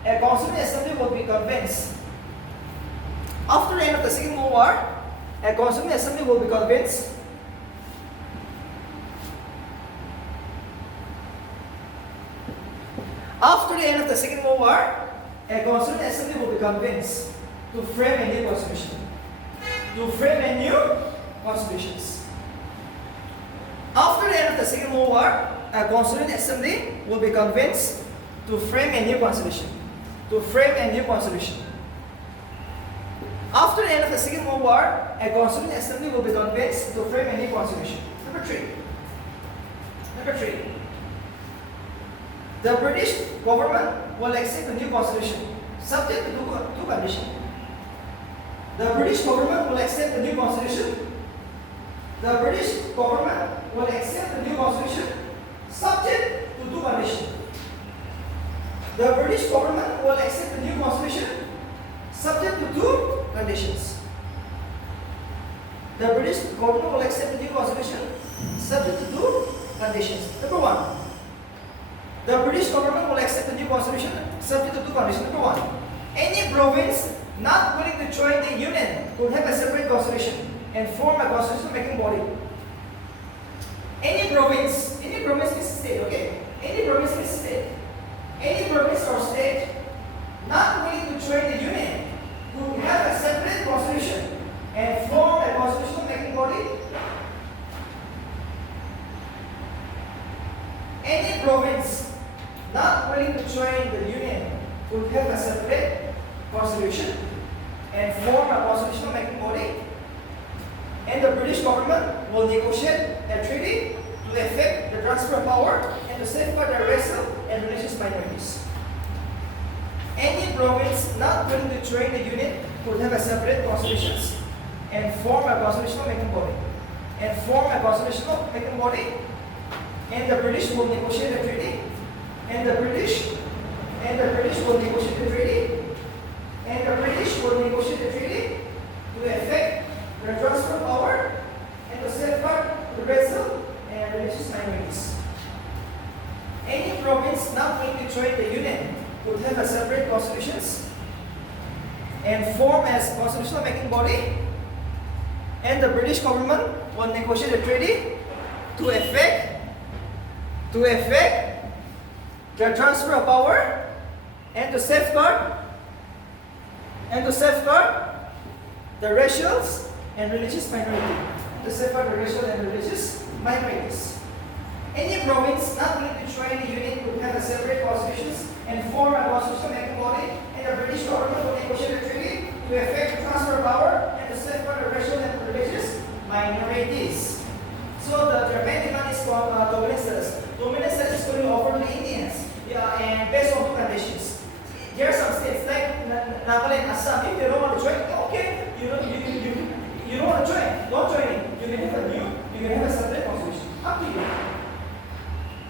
a Constituent Assembly will be convinced. After the end of the Second World War, a Constituent Assembly will be convinced After the end of the Second World War, a Constituent Assembly will be convinced to frame a new constitution. After the end of the Second World War, a Constituent Assembly will be convinced to frame a new constitution. After the end of the Second World War, a Constituent Assembly will be convinced to frame a new constitution. Number three. The British government will accept the new constitution, subject to two conditions. The British government will accept the new constitution. The British government will accept the new constitution, subject to two conditions. The British government will accept the new constitution, subject to two conditions. The British government will accept the new constitution, subject to two conditions. Number one. The British government will accept the new constitution subject to two conditions. Number one, any province not willing to join the union could have a separate constitution and form a constitution making body. Any province is state, okay? Any province or state not willing to join the union could have a separate constitution and form a constitutional making body. Any province not willing to join the union could have a separate constitution and form a constitutional making body, and the British government will negotiate a treaty to effect the transfer of power and to safeguard the racial and religious minorities. Any province not willing to join the union could have a separate constitution and form a constitutional making body, and the British will negotiate a treaty. And the British will negotiate the treaty to effect the transfer of power and to safeguard the racial and religious minorities. Any province not willing to join the union would have a separate constitutions and form as constitutional making body, and the British government will negotiate a treaty to effect the transfer of power and to safeguard the racial and religious minorities. Any province not willing to join the union would have a separate constitutions and form a constitutional making body, and the British government will negotiate a treaty to effect the transfer of power and to safeguard the racial and religious minorities. So the main demand is called dominant status. Dominant status is going to offer to the Indians, and based on two conditions. There are some states like Nagaland, Assam. If they don't want to join, okay, you don't want to join, don't join it. You can have a separate constitution. Up to you.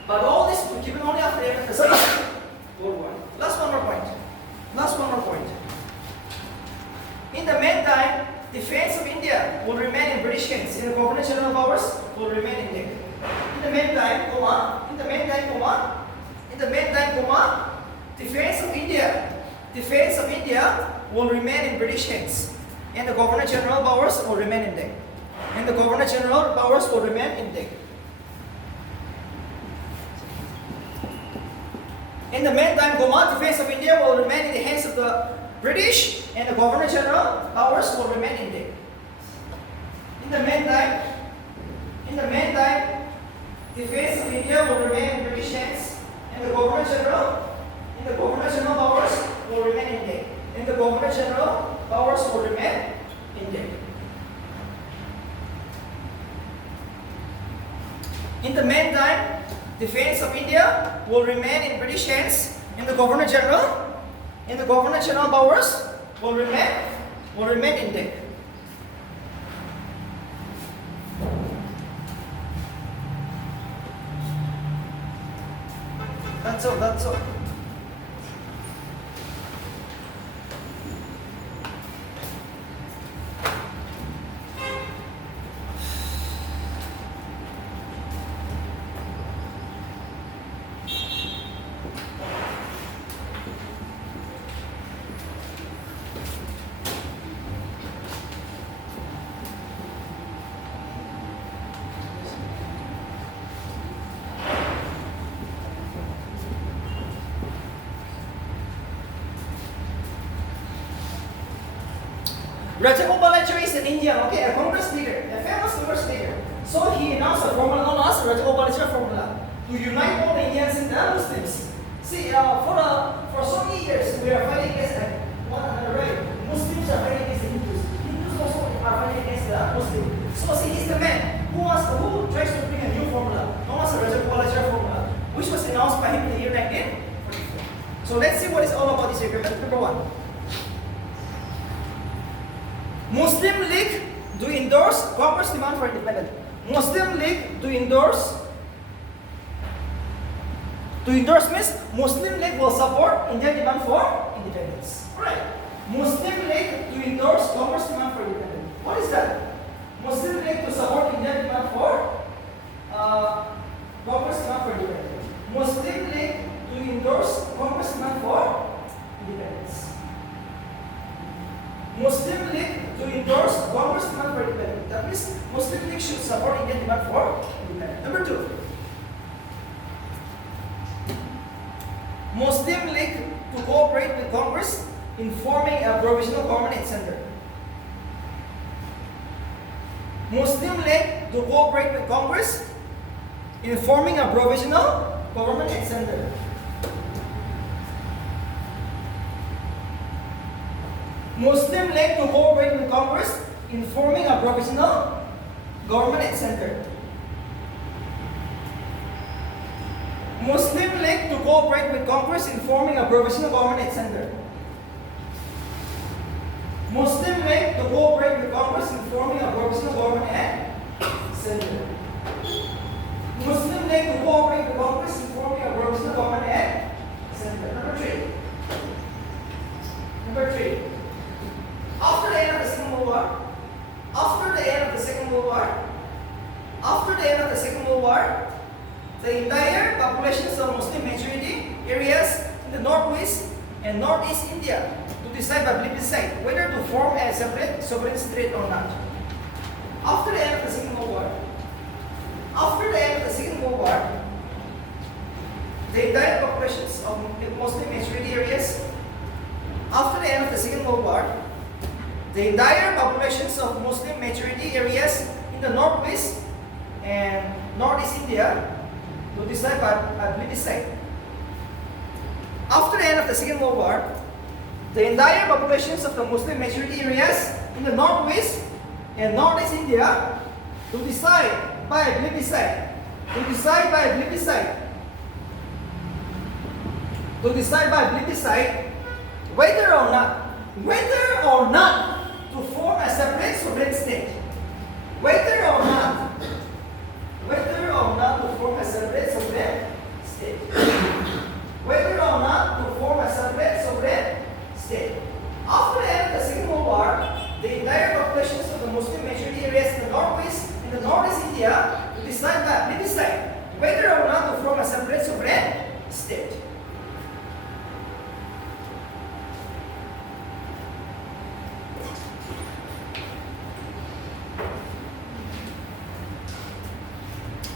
But all this will be given only after the end of the Second World War. Last one more point. In the meantime, defense of India will remain in British hands and the Governor General powers will remain intact. In the meantime, defense of India will remain in British hands and the Governor General powers will remain intact. And the Governor General powers will remain intact. In the meantime, defense of India will remain in the hands of the British and the Governor General powers will remain intact. In the meantime, defense of India will remain in British hands and the Governor General powers will remain intact. And the Governor General powers will remain intact. In the meantime, defense of India will remain in British hands and the Governor General powers will remain intact. That's all. Rajagopalacharia is an Indian, a Congress leader, a famous Congress leader. So he announced a formula known as Rajagopalacharia formula to unite all the Indians and the Muslims. See, for so many years we are fighting against one another, right? Muslims are fighting against the Hindus. Hindus also are fighting against the Muslims. So see, he's the man who tries to bring a new formula known as the Rajagopalacharia formula, which was announced by him in the year 1944. So let's see what it's all about this agreement. Number one. Muslim League to endorse Congress demand for independence. Muslim League to endorse means Muslim League will support Indian demand for independence. Alright. Muslim League to endorse Congress demand for independence. What is that? Muslim League to support Indian demand for Congress demand for independence. Muslim League to endorse Congress demand for independence. Muslim League to endorse Congress demand for independence. That means Muslim League should support Indian demand for independence. Number two, Muslim League to cooperate with Congress in forming a provisional government and center. Muslim League to cooperate with Congress in forming a provisional government and center. Muslim League to cooperate with Congress in forming a provisional government and center. Muslim League to cooperate with Congress in forming a provisional government and center. Muslim League to cooperate with Congress in forming a provisional government and center. Muslim League to cooperate with Congress in forming a provisional government and center. Number three. After the end of the Second World War, the entire populations of Muslim majority areas in the northwest and northeast India to decide by plebiscite whether to form a separate sovereign state or not. After the end of the Second World War, the entire populations of Muslim majority areas. After the end of the Second World War, the entire populations of Muslim majority areas in the northwest and northeast India to decide by plebiscite. After the end of the Second World War, the entire populations of the Muslim majority areas in the northwest and northeast India to decide by plebiscite. Whether or not to form a separate sovereign state. Whether or not to form a separate sovereign state. Whether or not to form a separate sovereign state. After the end of the Second World War, the entire population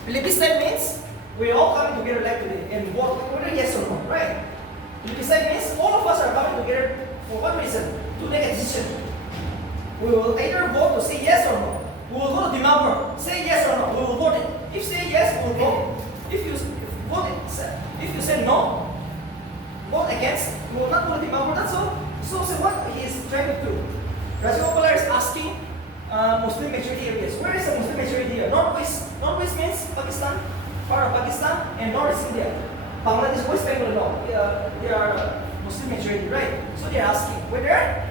Plebiscite means we all coming together like today and vote whether yes or no, right? Plebiscite means all of us are coming together for one reason, to make a decision. We will either vote to say yes or no. We will go to the member, say yes or no. We will vote it. If say yes, we will vote. If you vote it, if you say no, vote against, we will not go to the member. That's all. So what he is trying to do? Rajagopala is asking Muslim majority areas. Where is the Muslim majority area? Northwest. Northwest means Pakistan, part of Pakistan, and North is India. Bangladesh, West Bengal, no. They are Muslim majority, right? So they are asking whether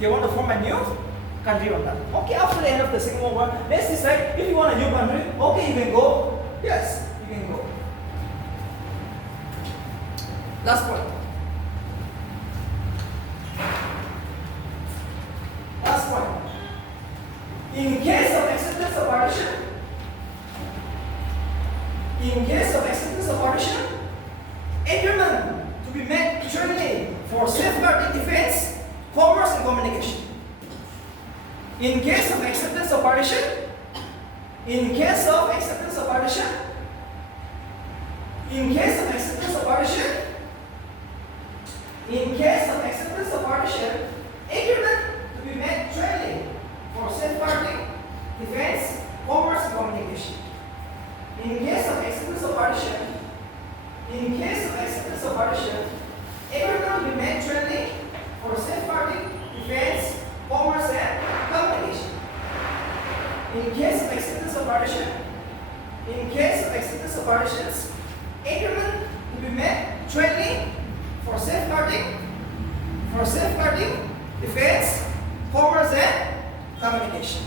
they want to form a new country or not. Okay, after the end of the Second World War, let's decide if you want a new country. Okay, you can go. Yes, you can go. Last point. Last point. In case of acceptance of partition, agreement to be made jointly for safeguarding defense, commerce, and communication. In case of acceptance of partition, agreement to be made jointly for safeguarding defense, commerce, and communication. In case of acceptance of partition, agreement to be made jointly for safeguarding defense, commerce, and communication. In case of acceptance of partitions, agreement to be made jointly for safeguarding defense, commerce, and communication.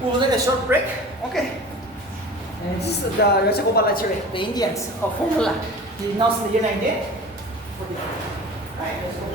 We will take a short break. Okay. And this is the Rajagopala theory, the Indians formula. He announced in the year 1945. Right, let's go.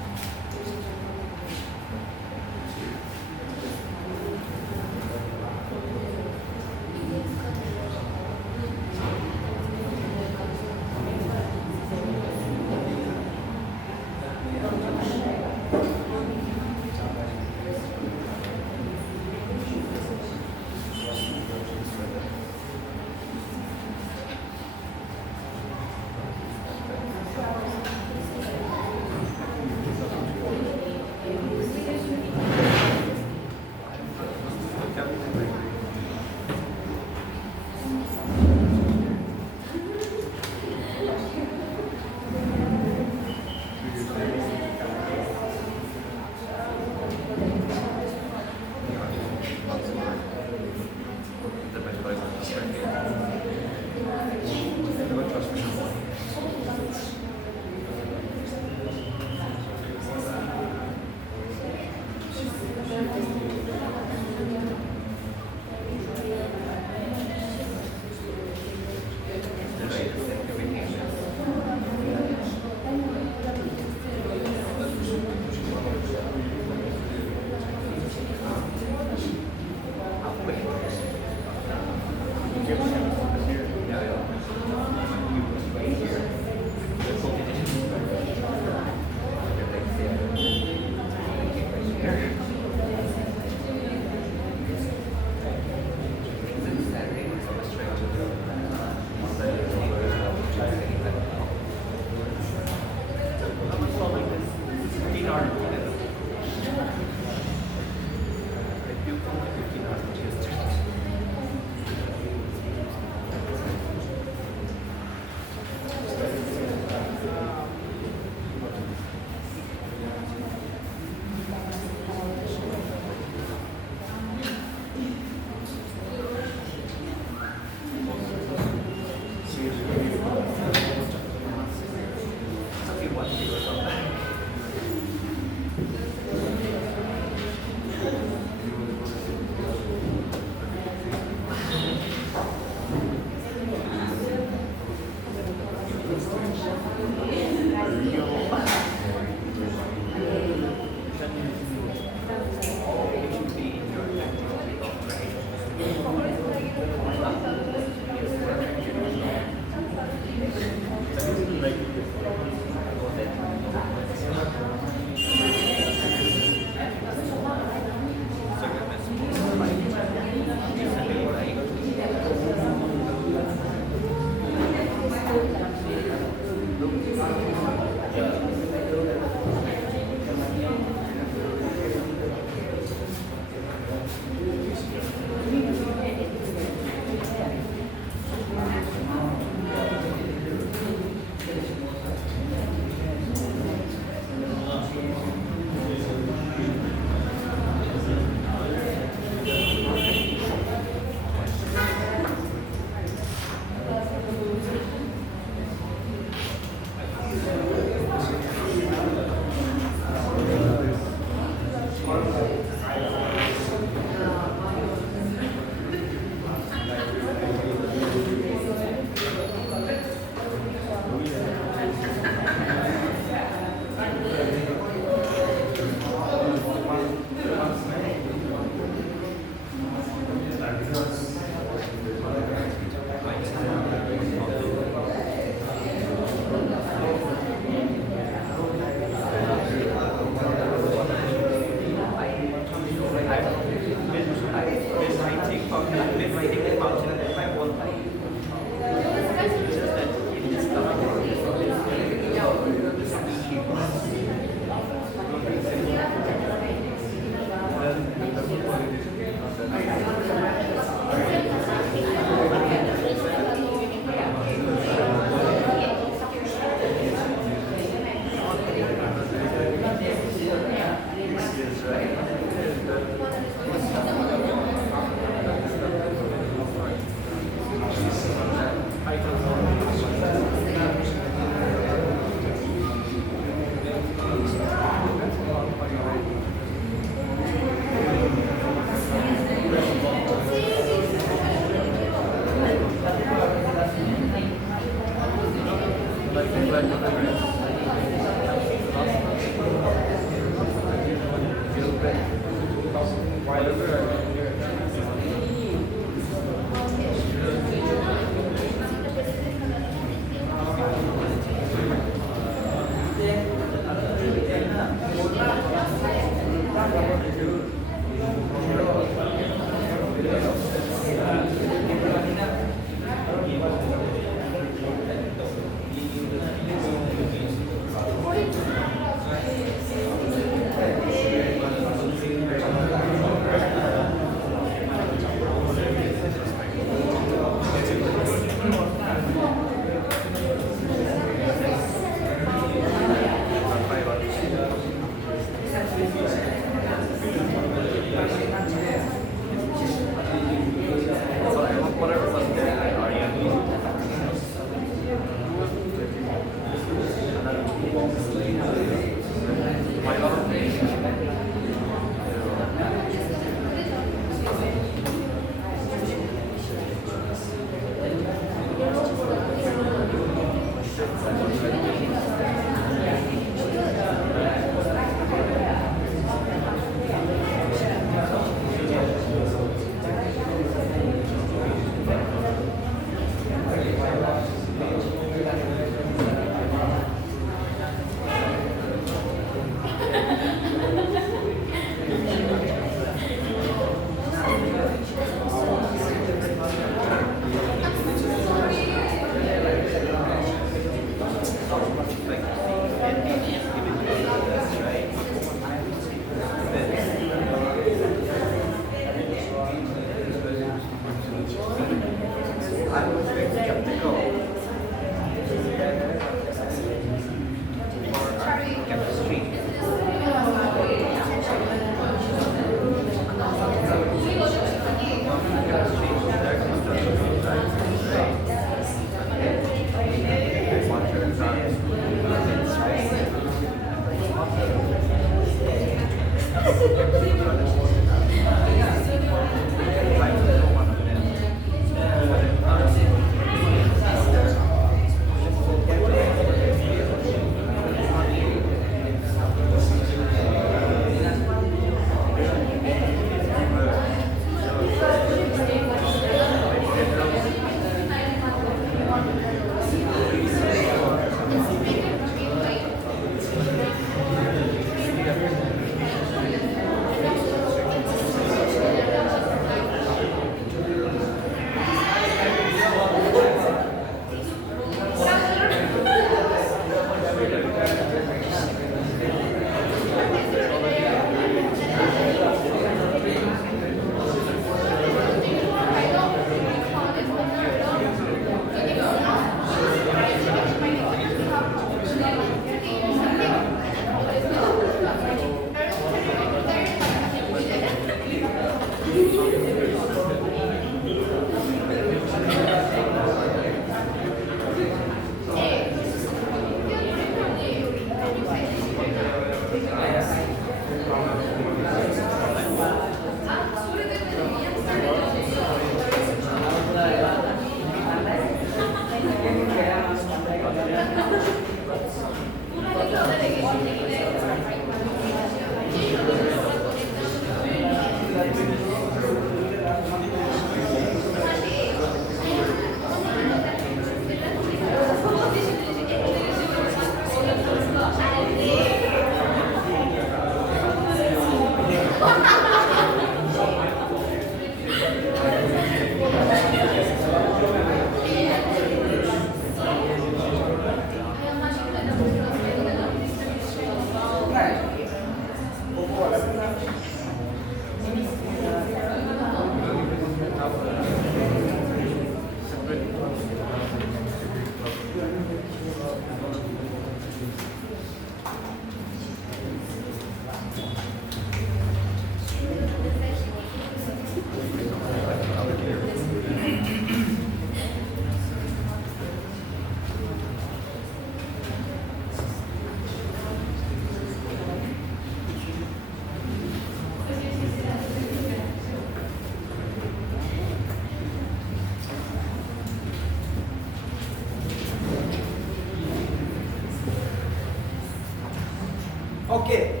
Okay.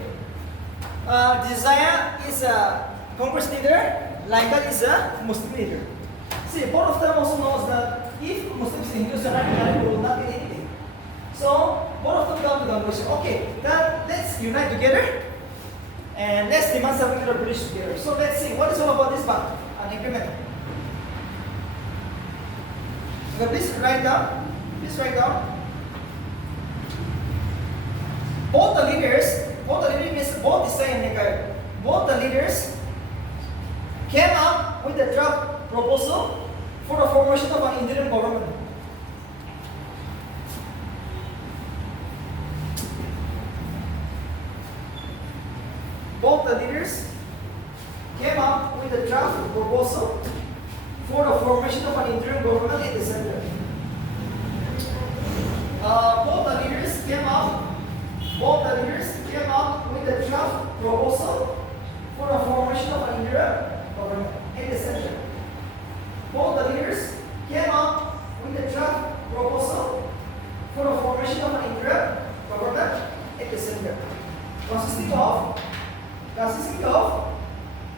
Desire is a Congress leader, Laika is a Muslim leader. See, both of them also knows that if Muslims and Hindus are not united, we will not get anything. So, both of them come to the conclusion, okay, then let's unite together and let's demand something to the British together. So let's see, what is all about this pact, an agreement. Okay, please write down. Both the leaders came up with a draft proposal for the formation of an interim government. Both the leaders came up with a draft proposal for the formation of an interim government in the center. Both the leaders came up with a draft proposal for the formation of an interim government in the center. Both the leaders came up with a draft proposal for the formation of an interim government in the center, consisting of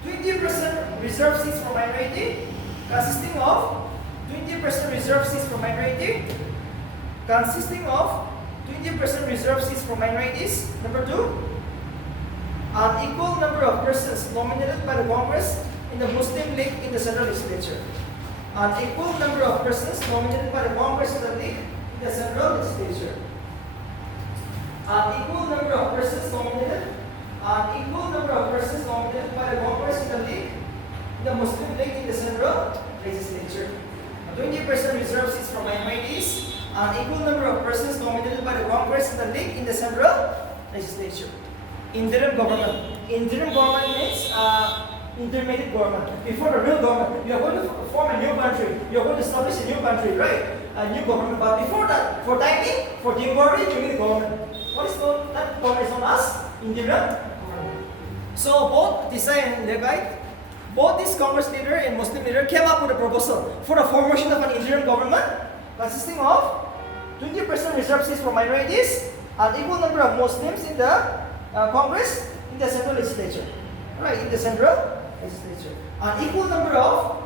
20% reserved seats for minority, consisting of 20% reserved seats for minority, consisting of 20% reserved seats for minorities. Number 2, an equal number of persons nominated by the Congress in the Muslim League in the Central Legislature. An equal number of persons nominated by the Congress in the League in the Central Legislature. An equal number of persons nominated by the Congress in the League in the Muslim League in the Central Legislature. 20% reserved seats for minorities. An equal number of persons nominated by the Congress in the League in the Central Legislature. Interim government. Interim government means intermediate government. Before the real government, you are going to form a new country. You are going to establish a new country, right? A new government. But before that, for timing, for temporary, you need government. What is called that government is known as interim government. So both Desai and Legai, both this Congress leader and Muslim leader came up with a proposal for the formation of an interim government consisting of 20% reserved seats for minorities, an equal number of Muslims in the Congress, in the Central Legislature. Right, in the Central Legislature. An equal number of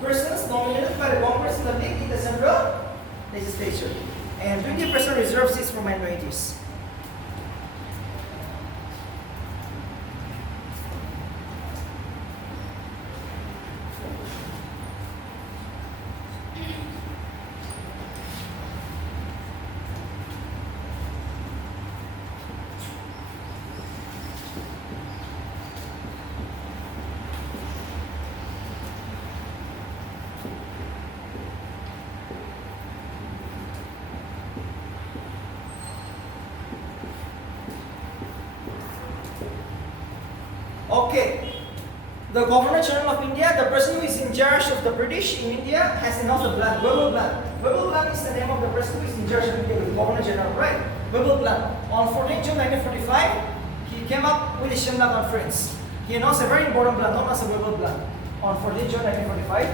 persons nominated by the Congress in the League in the Central Legislature. And 20% reserved seats for minorities. Okay. The Governor General of India, the person who is in charge of the British in India, has announced a plan, verbal plan. Verbal plan is the name of the person who is in charge of India, the Governor General, right? Verbal plan. On 14 June 1945, he came up with the Shimla Conference. He announced a very important plan, known as a verbal plan. On 14 June 1945,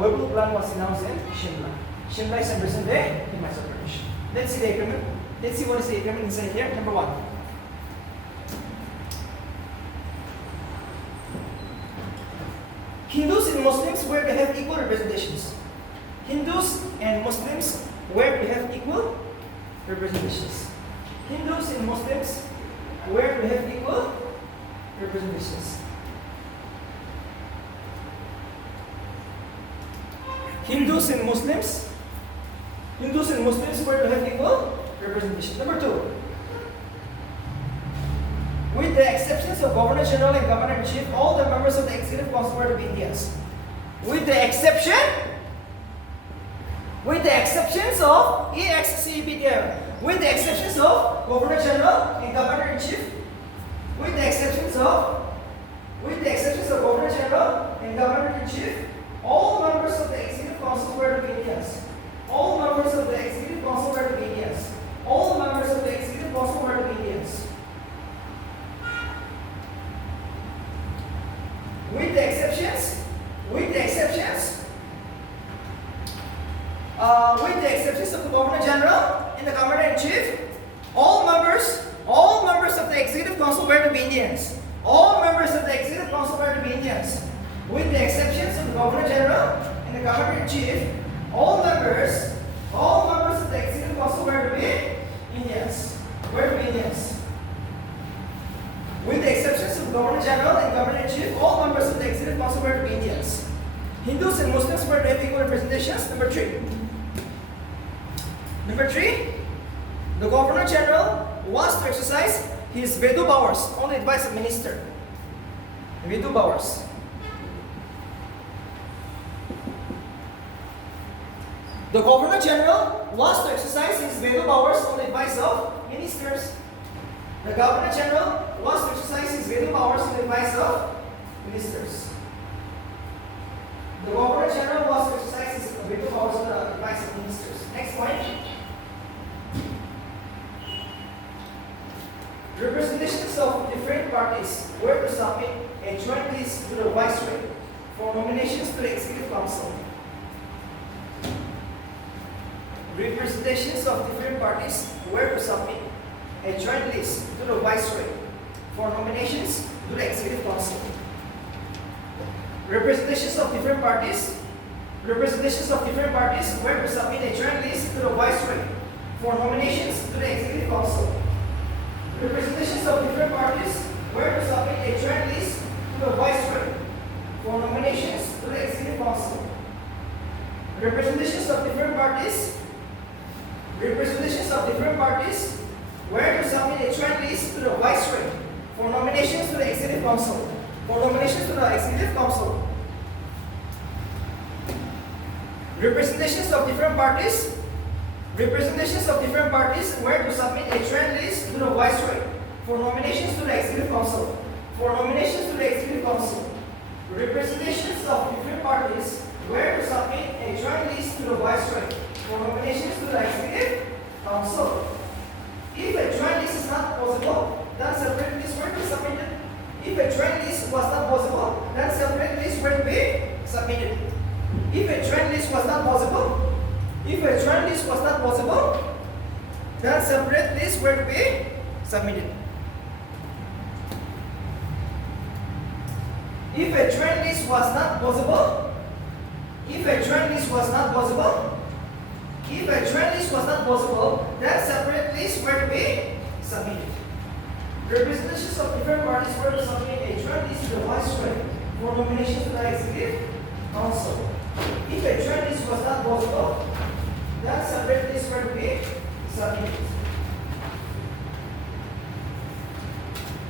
verbal plan was announced in Shimla. Shimla is a present day Himachal Pradesh. Let's see the agreement. Let's see what is the agreement inside here. Number 1. Hindus and Muslims were to have equal representations. Hindus and Muslims were to have equal representations. Hindus and Muslims were to have equal representations. Hindus and Muslims were to have equal representation. Number 2. With the exceptions of Governor General and Governor in Chief, all the members of the Executive Council were to be Indians. With the exceptions of EXCPTM, with the exceptions of Governor General and Governor in Chief, with the exceptions of Governor General and Governor in Chief, all members of the Executive Council were to be Indians. All members of the Executive Council were to be Indians. All members of the Executive Council were to be Indians. With the exceptions of the Governor General and the Governor in Chief, all members of the Executive Council were to be Indians. All members of the Executive Council were to be Indians. With the exceptions of the Governor General and the Governor in Chief, all members of the Executive Council were to be Indians. With the exceptions of the Governor General and Governor in Chief, all members of the Executive Council were to be Indians. Hindus and Muslims were to have equal representations. Number 3. The Governor General was to exercise his Vedu powers on the advice of Minister. Vedu powers. The Governor General was to exercise his Vedu powers on the advice of ministers. The Governor General was to exercise his Vedu powers on the advice of ministers. The Governor General was to exercise his Vedu powers on the advice of ministers. Next point. Representations of different parties were to submit a joint list to the Viceroy for nominations to the Executive Council. Representations of different parties were to submit a joint list to the Viceroy for nominations to the Executive Council. Representations of different parties were to submit a joint list to the Viceroy for nominations to the Executive Council. Representations of different parties were to submit a joint list to the Viceroy for nominations to the Executive Council. Representations of different parties were to submit a joint list to the Viceroy for nominations to the Executive Council. Representations of different parties were to submit a joint list to the Viceroy for nominations to the Executive Council. Representations of different parties were to submit a joint list to the Viceroy for nominations to the Executive Council. If a joint list is not possible, then separate lists were to be submitted. If a joint list was not possible, then separate lists were to be submitted. If a joint list was not possible, then separate lists were to be submitted. If a joint list was not possible, then separate lists were to be submitted. Representations of different parties were to submit a joint list to the Viceroy for nomination to the Executive Council. If a joint list was not possible, then separate lists were to be submitted.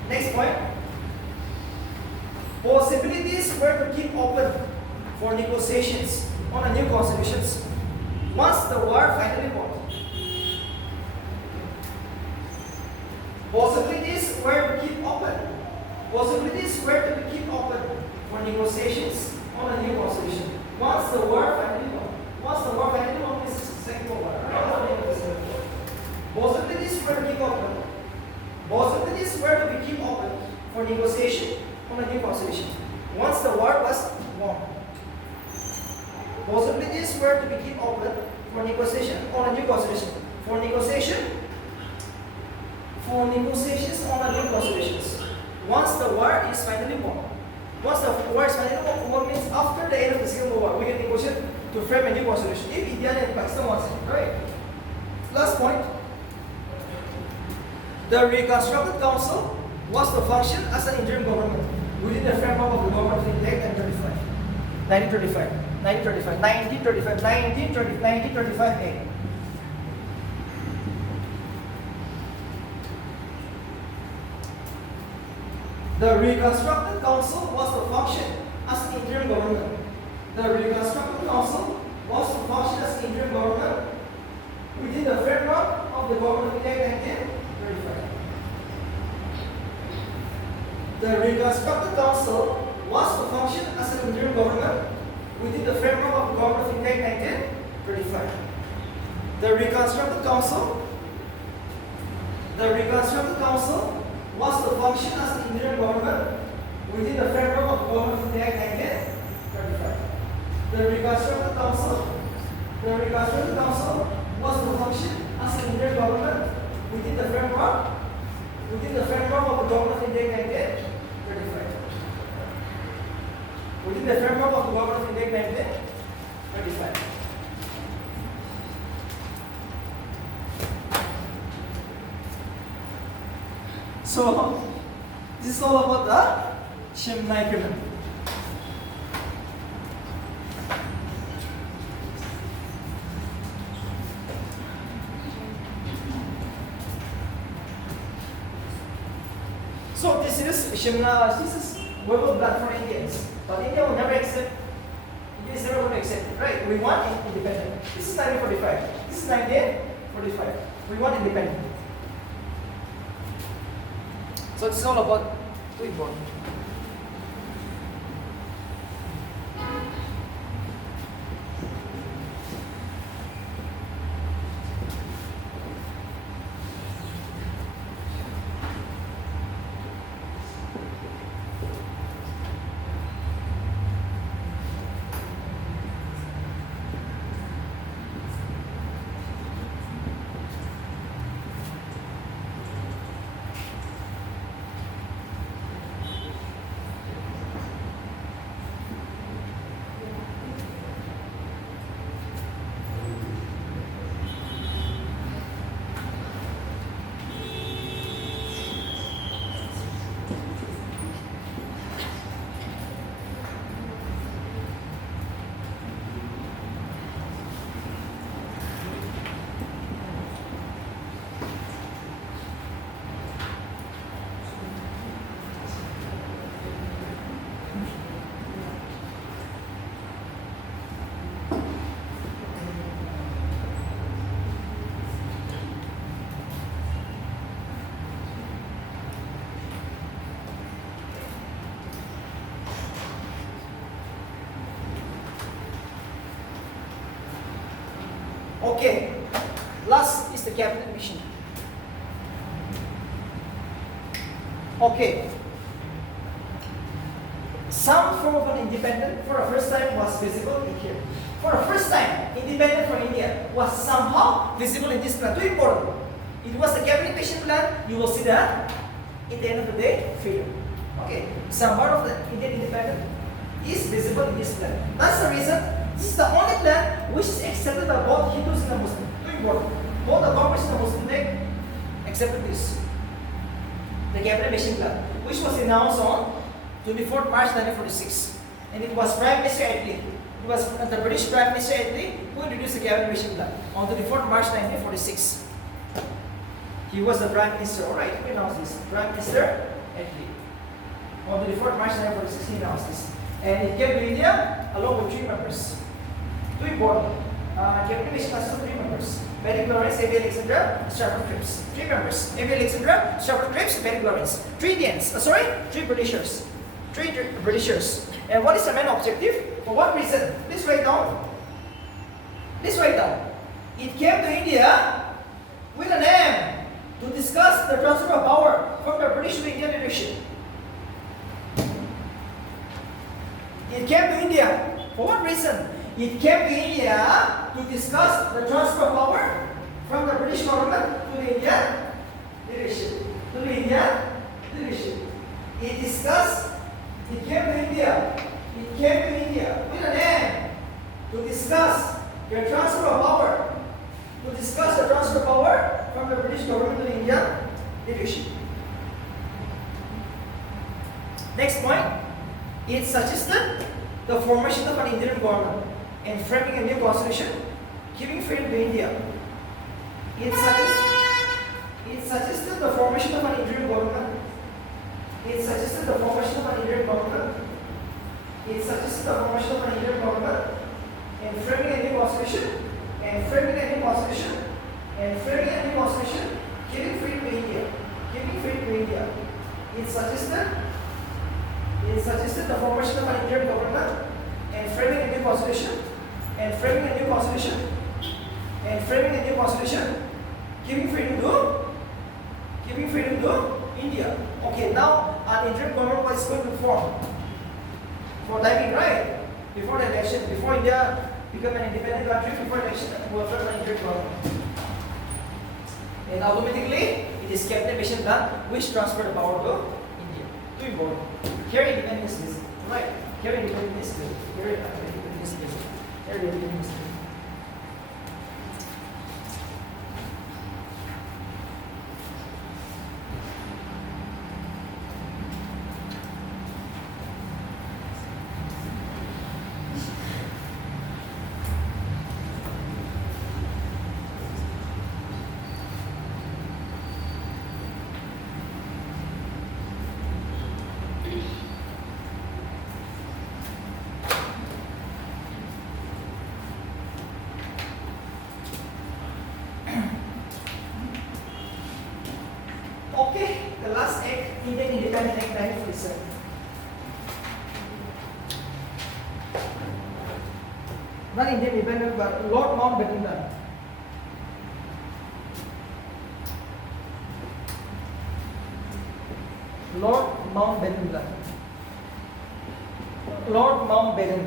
Next point. Possibilities were to keep open for negotiations on a new constitutions once the war finally won. Possibilities were to keep open for negotiations on a new constitution once the war finally won. This is the second war. Possibilities were to keep open. Possibilities were to be keep open for negotiation on a new constitution once the war was won. possibilities were to be kept open for negotiation on a new constitution. For negotiations on a new constitutions. Once the war is finally won. Once the war is finally won, what means after the end of the Civil War, we can negotiate to frame a new constitution. If India and Pakistan wants it, right? Last point. The reconstructed council was to function as an interim government within the framework of the government of India Act 1935. The reconstructed council was to function as an interim government. The reconstructed council was to function as an interim government within the framework of the government of India Act 1935. The reconstructed council was to function as an interim government within the framework of the government of India Act 1935. The reconstructed council was to function as an interim government within the framework of the government of India Act 1935. The reconstructed council was to function as an interim government within the framework of the government of India Act 1935. Within the framework of the government of India Act 1935. So, this is all about the Shemnai agreement. So, this is verbal blood for Indians. But India will never accept, India is never going to accept it, right? We want independence. This is 1945. This is 1945. We want independence. So it's all about two important. Okay, last is the cabinet mission. Okay, some form of an independent for the first time was visible in here. For the first time, independent from India was somehow visible in this plan. Too important. It was the cabinet mission plan. You will see that in the end of the day, freedom. Okay, some part of the Indian independence is visible in this plan. That's the reason. This is the only plan which is accepted by both Hindus and the Muslims. Too important. Both the Congress and the Muslim League accepted this. The cabinet mission plan, which was announced on 24th March 1946. And it was Prime Minister Attlee. It was the British Prime Minister Attlee who introduced the cabinet mission plan on 24th March 1946. He was the Prime Minister. Alright, we announced this. Prime Minister Attlee. On 24th March 1946, he announced this. And it came to India along with 3 members. Too important. Cabinet mission consists of 3 members. Benedict Lawrence, A.B. Alexander, Stafford Cripps. 3 members. A.B. Alexander, Stafford Cripps, Benedict Lawrence. 3 Indians. 3 Britishers. 3 Britishers. And what is the main objective? For what reason? Please write down. Please write down. It came to India with an aim to discuss the transfer of power from the British to Indian leadership. It came to India. For what reason? It came to India to discuss the transfer of power from the British government to the Indian leadership. To the Indian leadership. It came to India. It came to India with a name to discuss the transfer of power. To discuss the transfer of power from the British government to the Indian leadership. Next point, it suggested the formation of an interim government and framing a new constitution, giving freedom to India. It suggested the formation of an interim government. It suggested the formation of an interim government. It suggested the formation of an interim government and framing a new constitution, and framing a new constitution, and framing a new constitution, giving freedom to India. Giving freedom to India. It suggested the formation of an interim government and framing a new constitution, and framing a new constitution, and framing a new constitution, giving freedom to India. Okay, now an interim government was going to form for timing, right? Before the election, before India become an independent country, before election, we will form an interim government. And automatically, it is cabinet mission done, which transfer the power to India. Too important. Here independence is right. Here independence is good. Here independence is good. Here independence is good. Okay, the last act, Indian Independent Act 1947. Not Indian Independent, but Lord Mountbatten. Lord Mountbatten. Lord Mountbatten.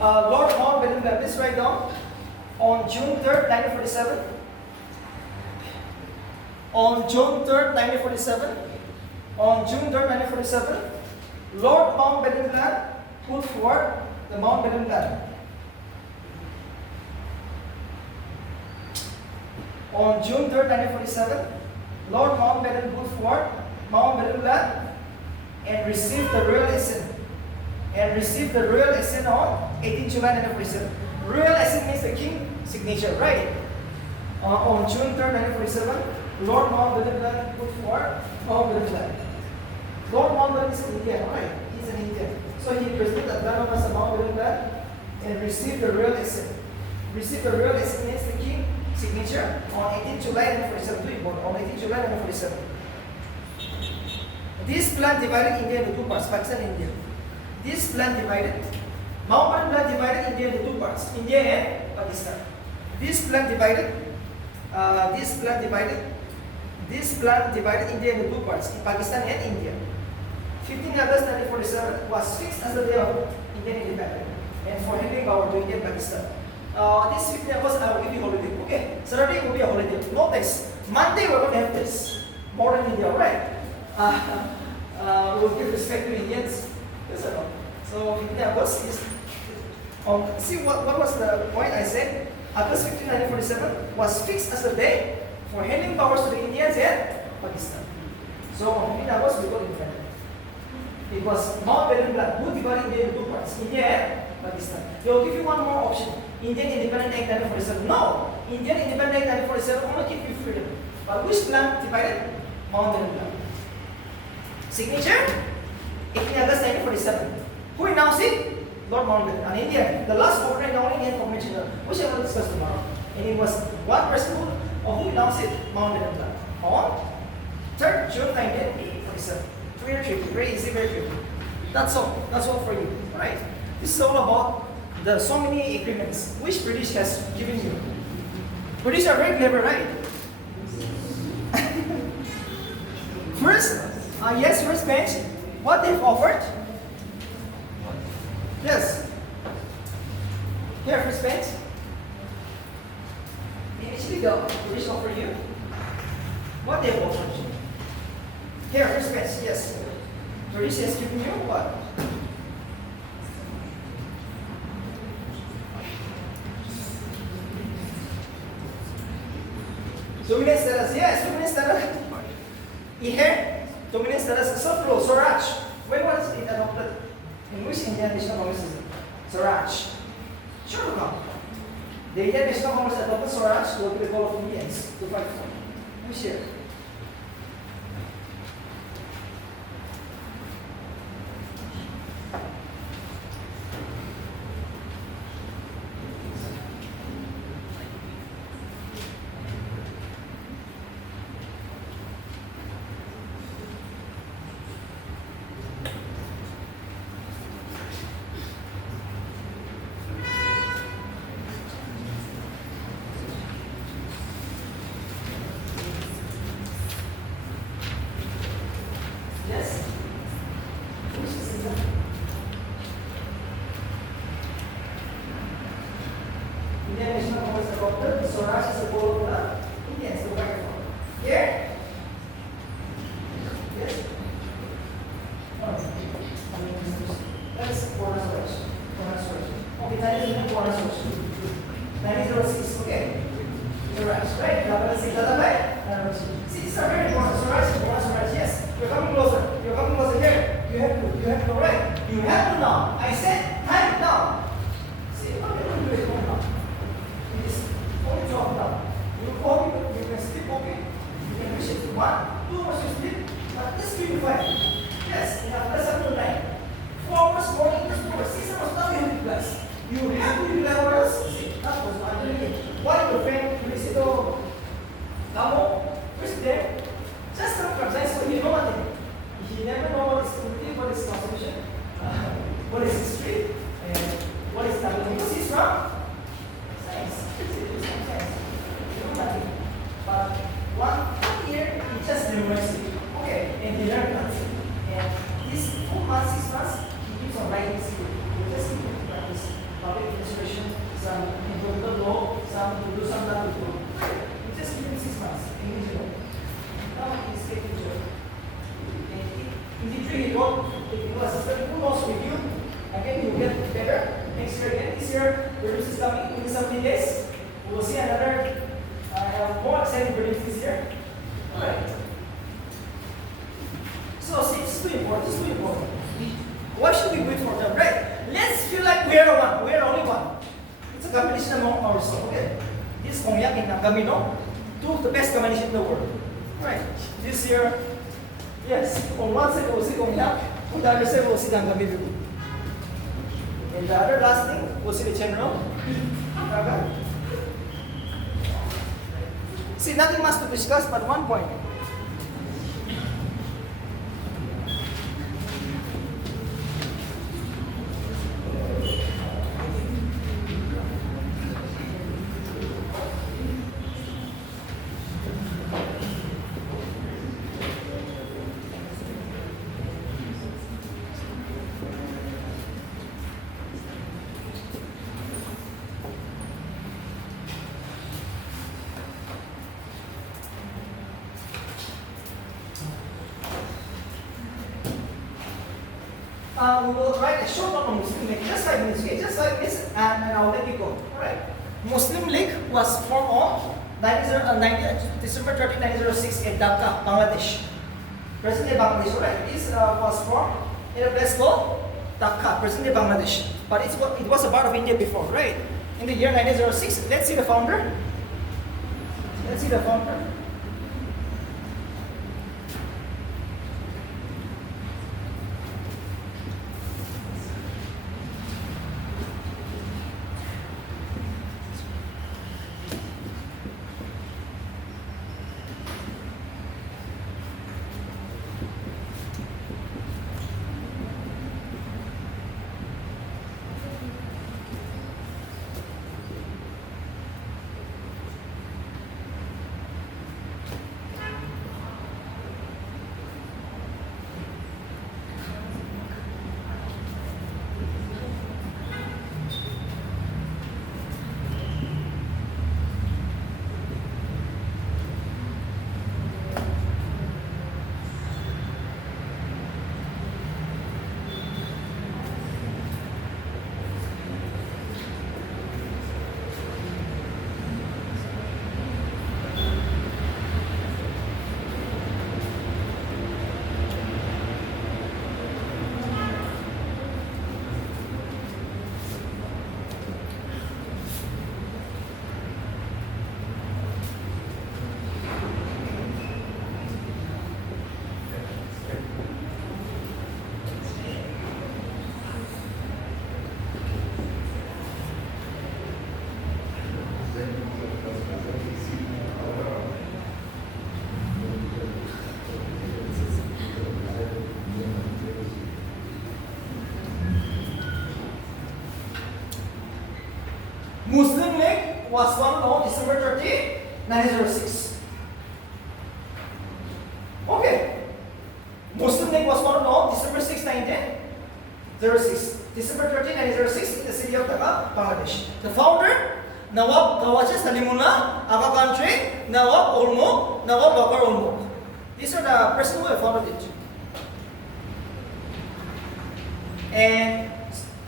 Lord Mountbatten, please write down. On June 3rd, 1947. On June 3rd, 1947. On June 3rd, 1947, Lord Mountbatten put forward the Mountbatten Plan. On June 3rd, 1947, Lord Mountbatten put forward Mountbatten Plan and received the royal assent. On 18 July 1947. Royal assent means the king signature, right? On June 3rd, 1947, Lord Mountbatten put forward Mountbatten Plan. Lord Mountbatten is an Indian, right? He's an Indian. So he presented the plan as a Mountbatten Plan and received the royal assent. Received the royal assent means the king signature on 18 July 1947. On 18 July 1947. This plan divided India into two parts, Pakistan and India. This plan divided, Mountbatten Plan divided India into two parts, India and Pakistan. This plan divided India into two parts, Pakistan and India. 15 August 1947 was fixed as the day of Indian independence and for handing power to India and Pakistan. This 15 August I will give you holiday. Okay, Saturday will be a holiday. No test. Monday we're going to have this. Modern India, right? We'll give respect to Indians. Yes or no? So 15 August is. See what was the point I said? August 15, 1947 was fixed as the day for handing powers to the Indians and Pakistan. So on 15 August we got independent. It was Mountbatten Plan who divided India into two parts, India and Pakistan. They will give you one more option. Indian Independent Act 1947. No! Indian Independent Act 1947 only give you freedom. But which plan divided? Mountbatten Plan. Signature? 18 August 1947. Who announced it? Lord Mountbatten, an Indian. The last governor in the only Indian convention, which I will discuss tomorrow. And it was one person who announced it? Mountbatten Plan. On 3rd June 1947. 350. Very easy, very good. That's all. That's all for you. Alright. This is all about the so many agreements which British has given you. British are very clever, right? First, yes, first bench, what they've offered. Yes. Here, first bench. Initially, the British offer you what they've offered. Here, first bench, yes. British has given you what? Dominant status, yes, dominant status. Here, dominant status, self-rule, Swaraj. When was it adopted? In which Indian National Congress is it? Swaraj. Sure to come. The Indian National Congress adopted Swaraj to the call of Indians to fight for. Which year? Yes? Which is the Indian National Congress adopted Swaraj is the goal of the Indians to fight for. Here? Yes? That's Corner Swaraj. Corner Swaraj. Okay, that is the Corner Swaraj. 1906, okay. Swaraj, right? Double six, right? See, these are very important. Swaraj, Corner Swaraj, yes. You're coming closer. You're coming closer here. You have to, right? You have to now. I said, time it down. See, what you don't do it now. It is only drop down. You copy, you can slip copy. You can push it to 1, 2 more you slip. But this 3 to 5. Yes, you have less up to 9. 4 hours more equals 4. 6 hours now you have to plus. You have to do 11 hours. See, that was one. One your friend, Luisito, Gamo, who's there? Just some precise, so he know nothing. He never know what is community, what is constitution, what is history, and what is double. Because he's from science. He's from science. He know nothing. But one year, he just memorized it. Okay, and he learned nothing. And this 4 months, 6 months, he keeps on writing skill. He just keep on practice. Public administration, some improvement law, some to do some not to do. He just keep it 6 months. English law. Now he's taking job. In the tree, he wrote, if you assistant, who knows with you? Again, you get better. Next year again, this year, produce is coming within 17 days. We will see another, more exciting produce this year. Alright. So, see, it's too important, it's too important. Why should we wait for them, right? Let's feel like we are one, we are only one. It's a competition among ourselves, okay? This cognac in Nagamino, 2 of the best combination in the world. Right. This year, yes, on one side we'll see cognac, on the other side we'll see Nagamino. And the other last thing, we'll see the general. See, nothing much to discuss but one point. We will write a short note on Muslim League, just like this, okay? Just like this, and I'll let you go. Alright. Muslim League was formed on December 13, 1906 in Dhaka, Bangladesh. Present-day Bangladesh, alright? This was formed in a place called Dhaka, present-day Bangladesh. But it was a part of India before, right? In the year 1906, let's see the founder. Let's see the founder. was founded on December 30, 1906. Okay. Muslim League was founded on December 6, 1906. December 13, 1906 in the city of Dhaka, Bangladesh. The founder, Nawab Khawaja Salimullah, Aga country, Nawab Olmuk, Nawab Bakar Olmuk. These are the persons who have founded it. And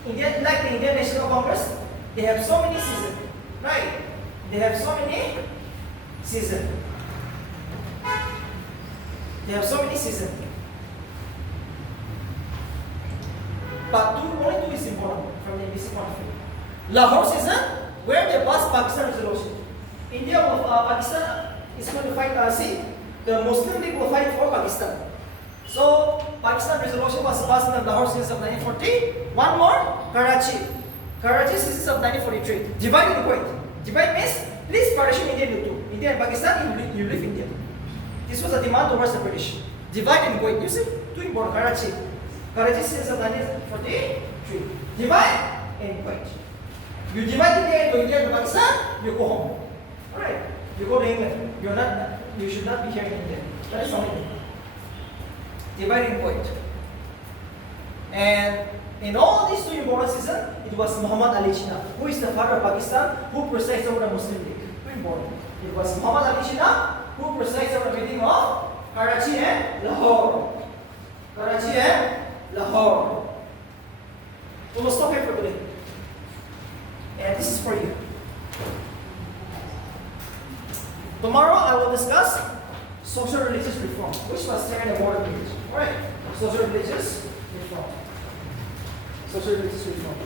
Indian, like the Indian National Congress, they have so many seasons, right? They have so many seasons. They have so many seasons. But only two is important from the ABC point of view. Lahore season, where they pass Pakistan resolution. India will, Pakistan is going to fight, the Muslim League will fight for Pakistan. So, Pakistan resolution was passed in the Lahore season of 1940. One more, Karachi. Karachi season of 1943. Divide and Kuwait. Divide means, please partition India into two. India and Pakistan, you leave India. This was a demand towards the British. Divide and Kuwait. You see, two important, Karachi. Karachi season of 1943. Divide and Kuwait. You divide India into India and Pakistan, you go home. Alright, you go to England. You should not be here in India. That is only. Divide and Kuwait. And in all these two important seasons, it was Muhammad Ali Jinnah, who is the father of Pakistan, who presides over the Muslim League. Very important. It was Muhammad Ali Jinnah who presides over the meeting of Karachi and Lahore. Karachi and Lahore. We will stop here for today. And this is for you. Tomorrow I will discuss social religious reform, which was there in the modern age. Alright, social religious reform. Social religious reform.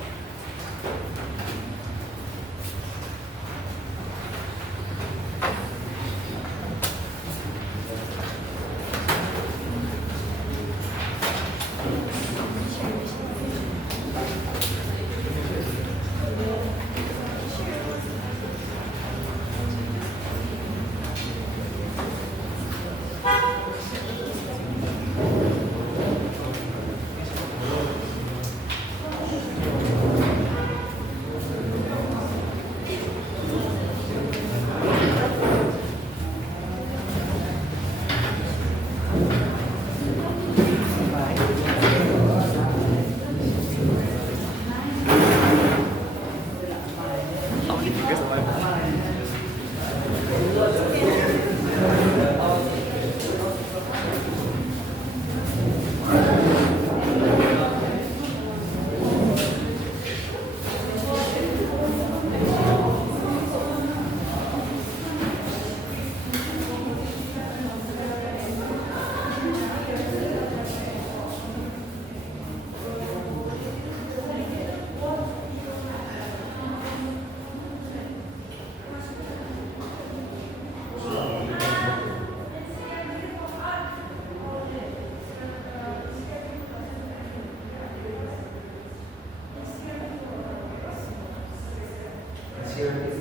Here